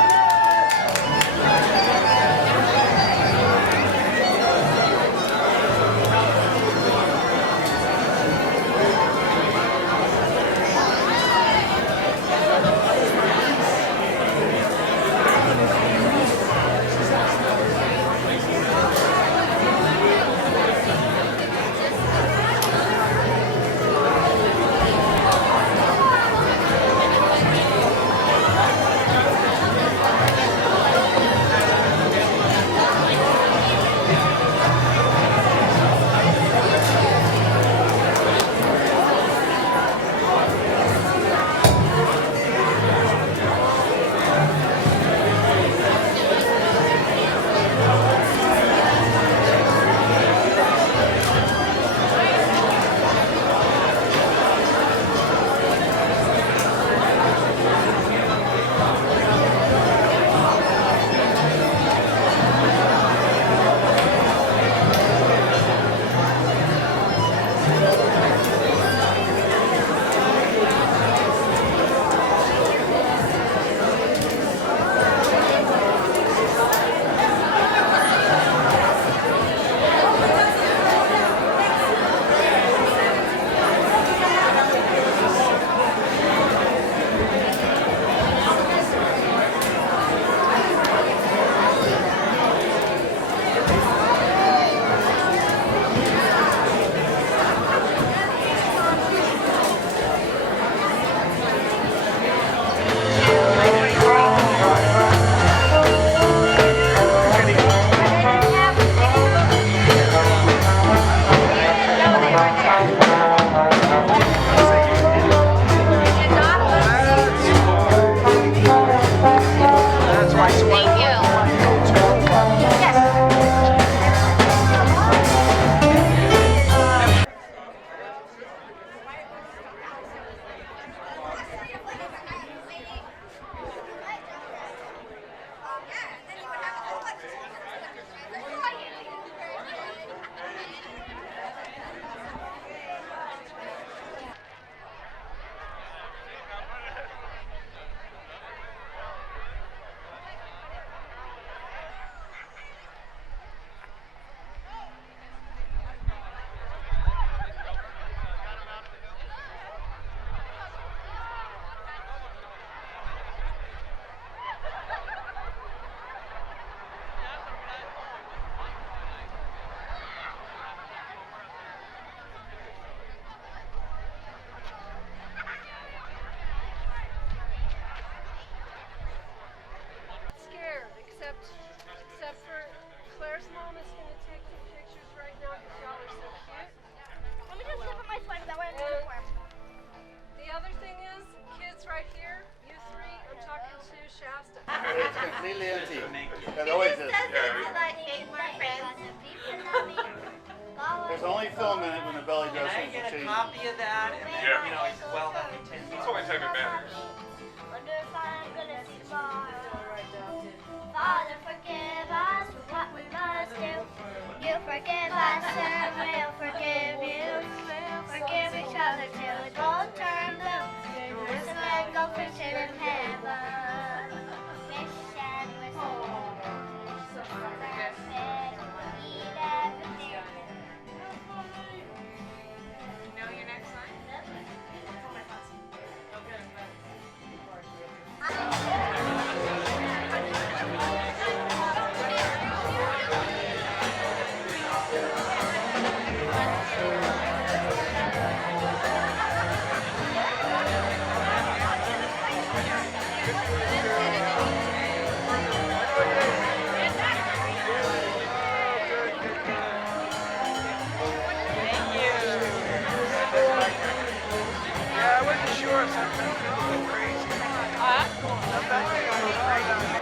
It's completely empty. It always is. There's only film in it when the belly Can dresses I get a change. copy of that? And then, Yeah. you know, it's well under 10 bucks. It's only 10 banners. Wonder if I'm gonna see tomorrow. Father, forgive us for what we must do. You forgive us and we'll forgive you. Forgive each other till it won't turn blue. Listen and go fishing in heaven. Fish and whistle. Eat everything. Know your next line? Yeah, I wasn't sure if something was going to go crazy. Sometimes they go crazy.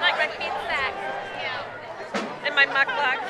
Like my feet sack. Yeah. And my muck blocks.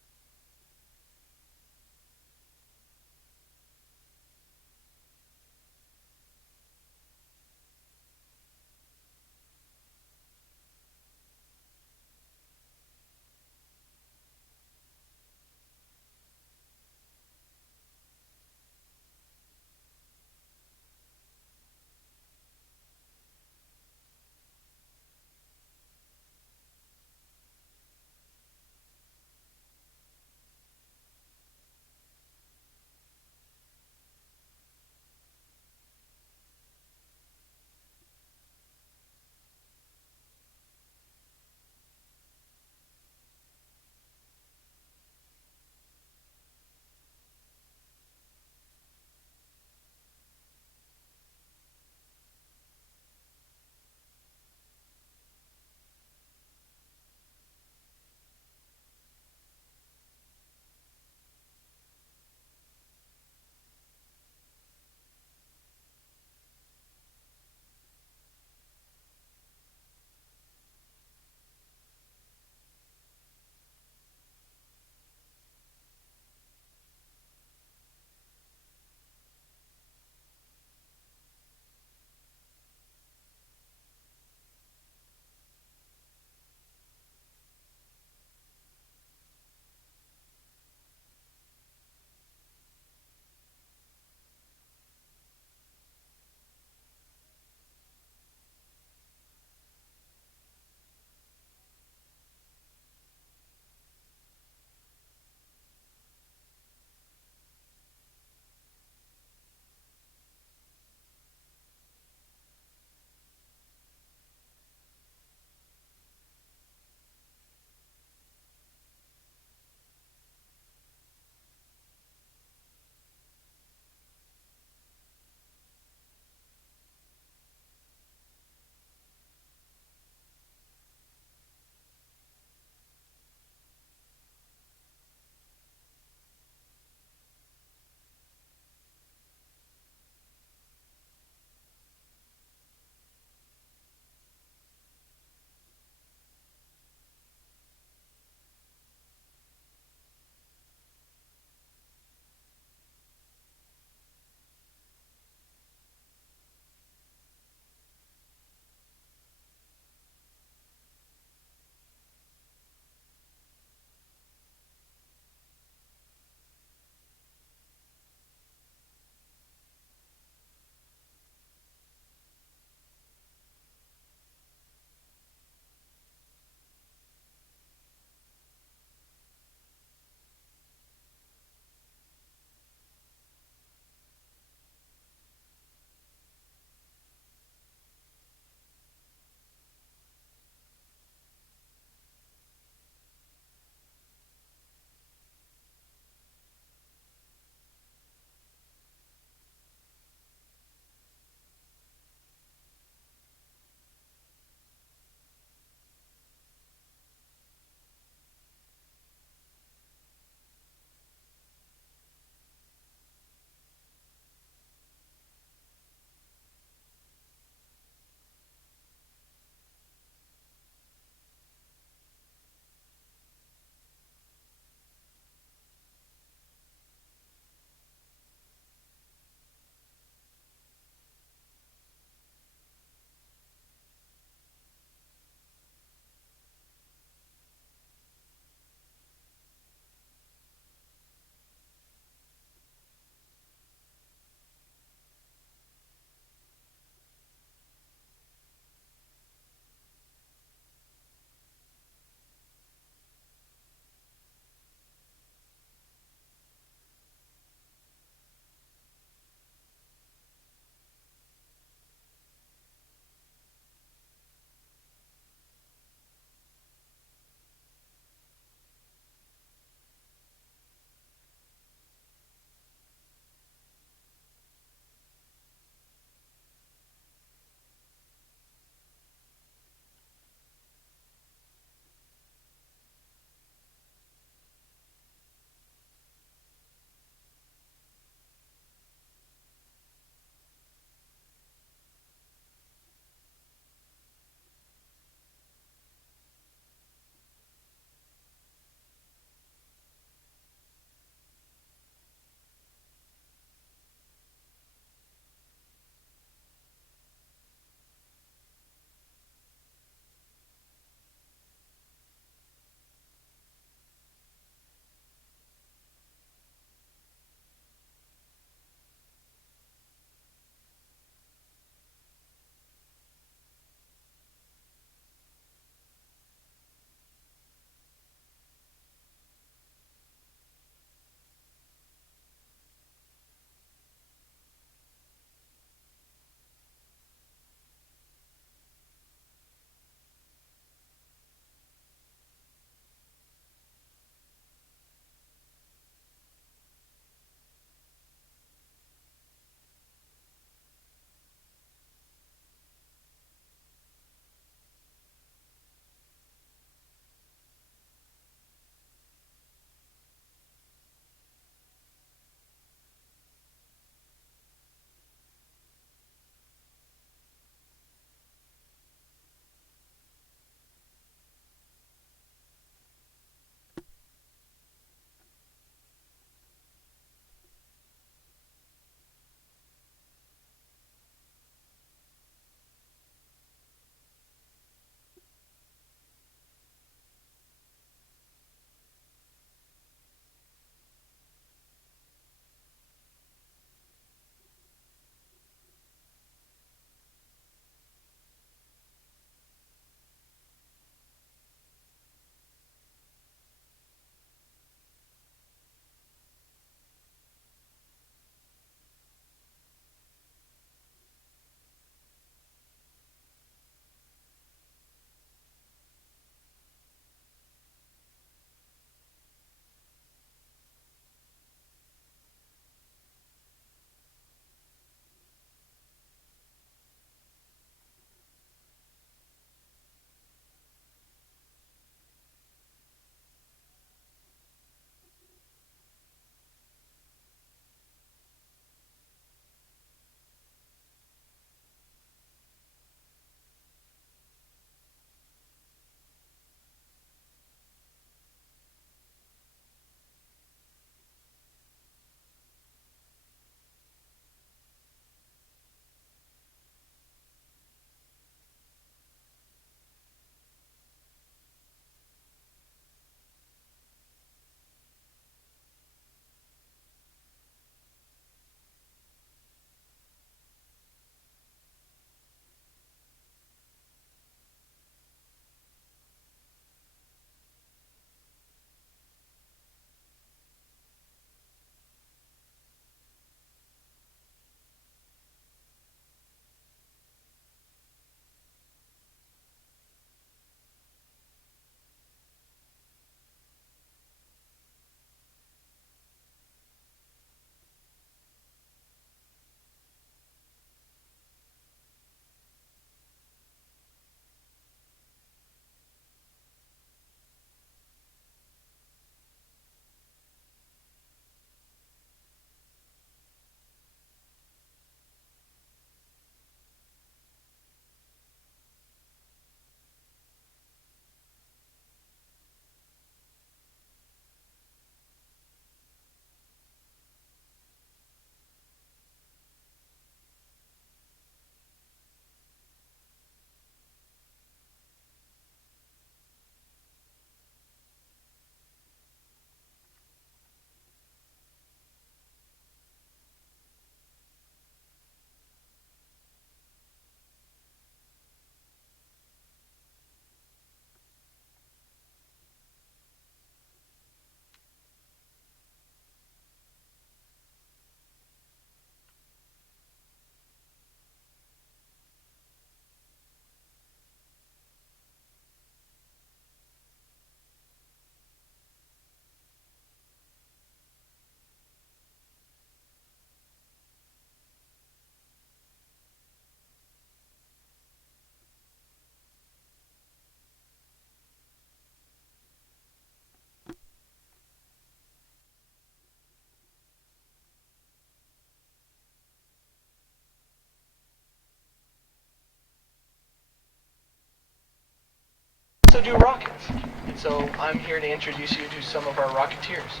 also do rockets. And so I'm here to introduce you to some of our Rocketeers.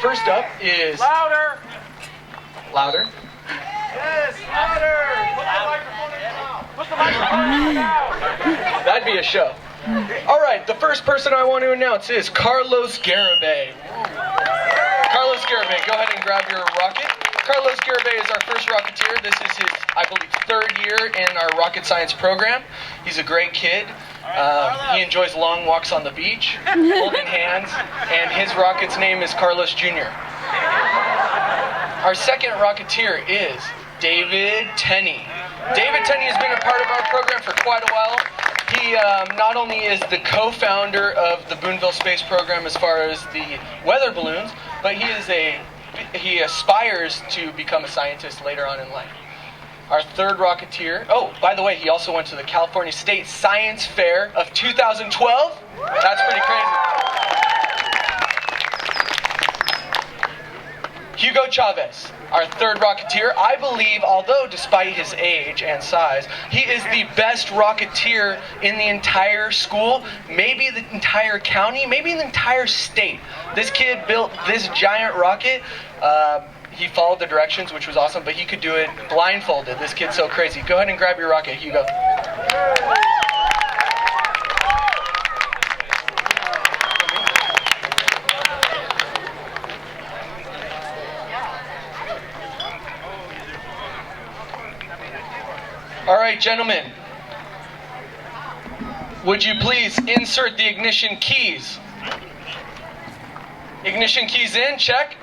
First up is... Louder! Louder. Yes, louder! Put the microphone in your mouth! That'd be a show. All right, the first person I want to announce is Carlos Garibay. Carlos Garibay, go ahead and grab your rocket. Carlos Garibay is our first Rocketeer. This is his, I believe, 3rd year in our rocket science program. He's a great kid. He enjoys long walks on the beach, holding hands, and his rocket's name is Carlos Jr. Our second Rocketeer is David Tenney. David Tenney has been a part of our program for quite a while. He not only is the co-founder of the Boonville Space Program as far as the weather balloons, but he aspires to become a scientist later on in life. Our third Rocketeer, oh, by the way, he also went to the California State Science Fair of 2012. That's pretty crazy. Hugo Chavez, our third Rocketeer. I believe, although despite his age and size, he is the best Rocketeer in the entire school, maybe the entire county, maybe the entire state. This kid built this giant rocket. He followed the directions, which was awesome, but he could do it blindfolded. This kid's so crazy. Go ahead and grab your rocket, Hugo. All right, gentlemen. Would you please insert the ignition keys? Ignition keys in, check.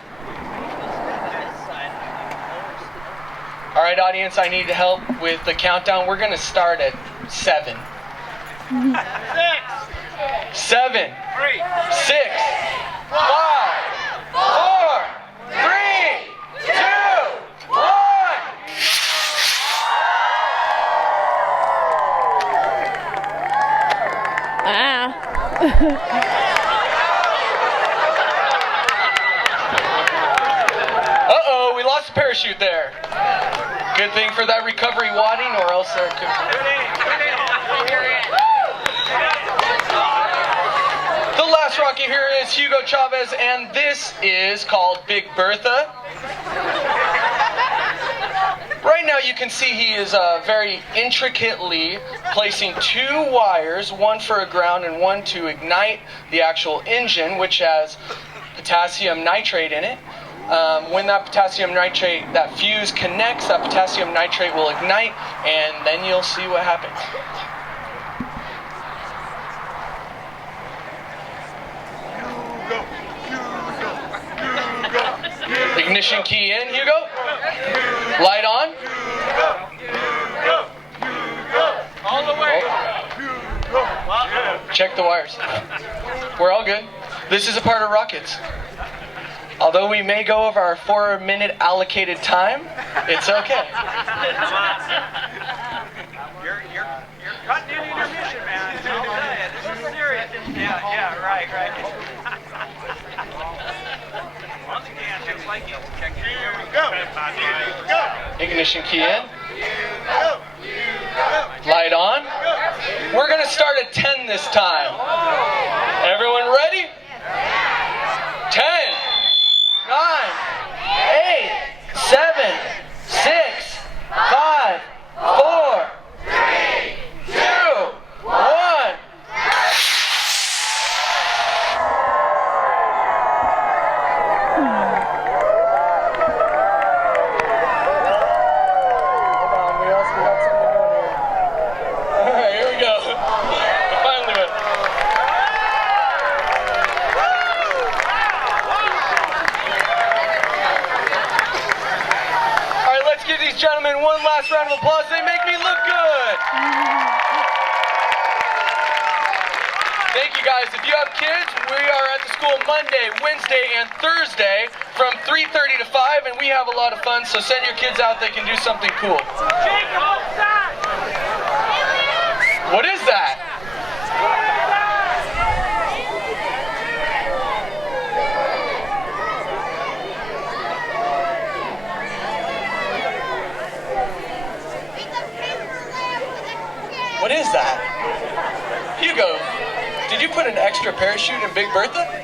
All right, audience, I need help with the countdown. We're going to start at 7. 6. 7. 6. 5. 4. 3. 2. 1. Uh-oh, we lost the parachute there. Good thing for that recovery wadding, or else there could... The last rocket here is Hugo Chavez, and this is called Big Bertha. Right now you can see he is very intricately placing 2 wires, one for a ground and one to ignite the actual engine, which has potassium nitrate in it. When that potassium nitrate, that fuse connects, that potassium nitrate will ignite, and then you'll see what happens. Ignition key in, Hugo. Light on. All the way. Check the wires. We're all good. This is a part of rockets. Although we may go over our 4-minute allocated time, it's okay. You're cutting in your mission, man. I'll tell you, this is serious. Yeah, right. Once again, just like you. Here we go. Ignition key in. Light on. We're going to start at 10 this time. Everyone ready? 10, 9, 8, 7, 6, 5, 4, 3, 2, 1. Gentlemen, one last round of applause. They make me look good. Thank you guys. If you have kids, we are at the school Monday, Wednesday, and Thursday from 3:30 to 5, and we have a lot of fun, so send your kids out. They can do something cool. What is that? What is that? Hugo, Did you put an extra parachute in Big Bertha?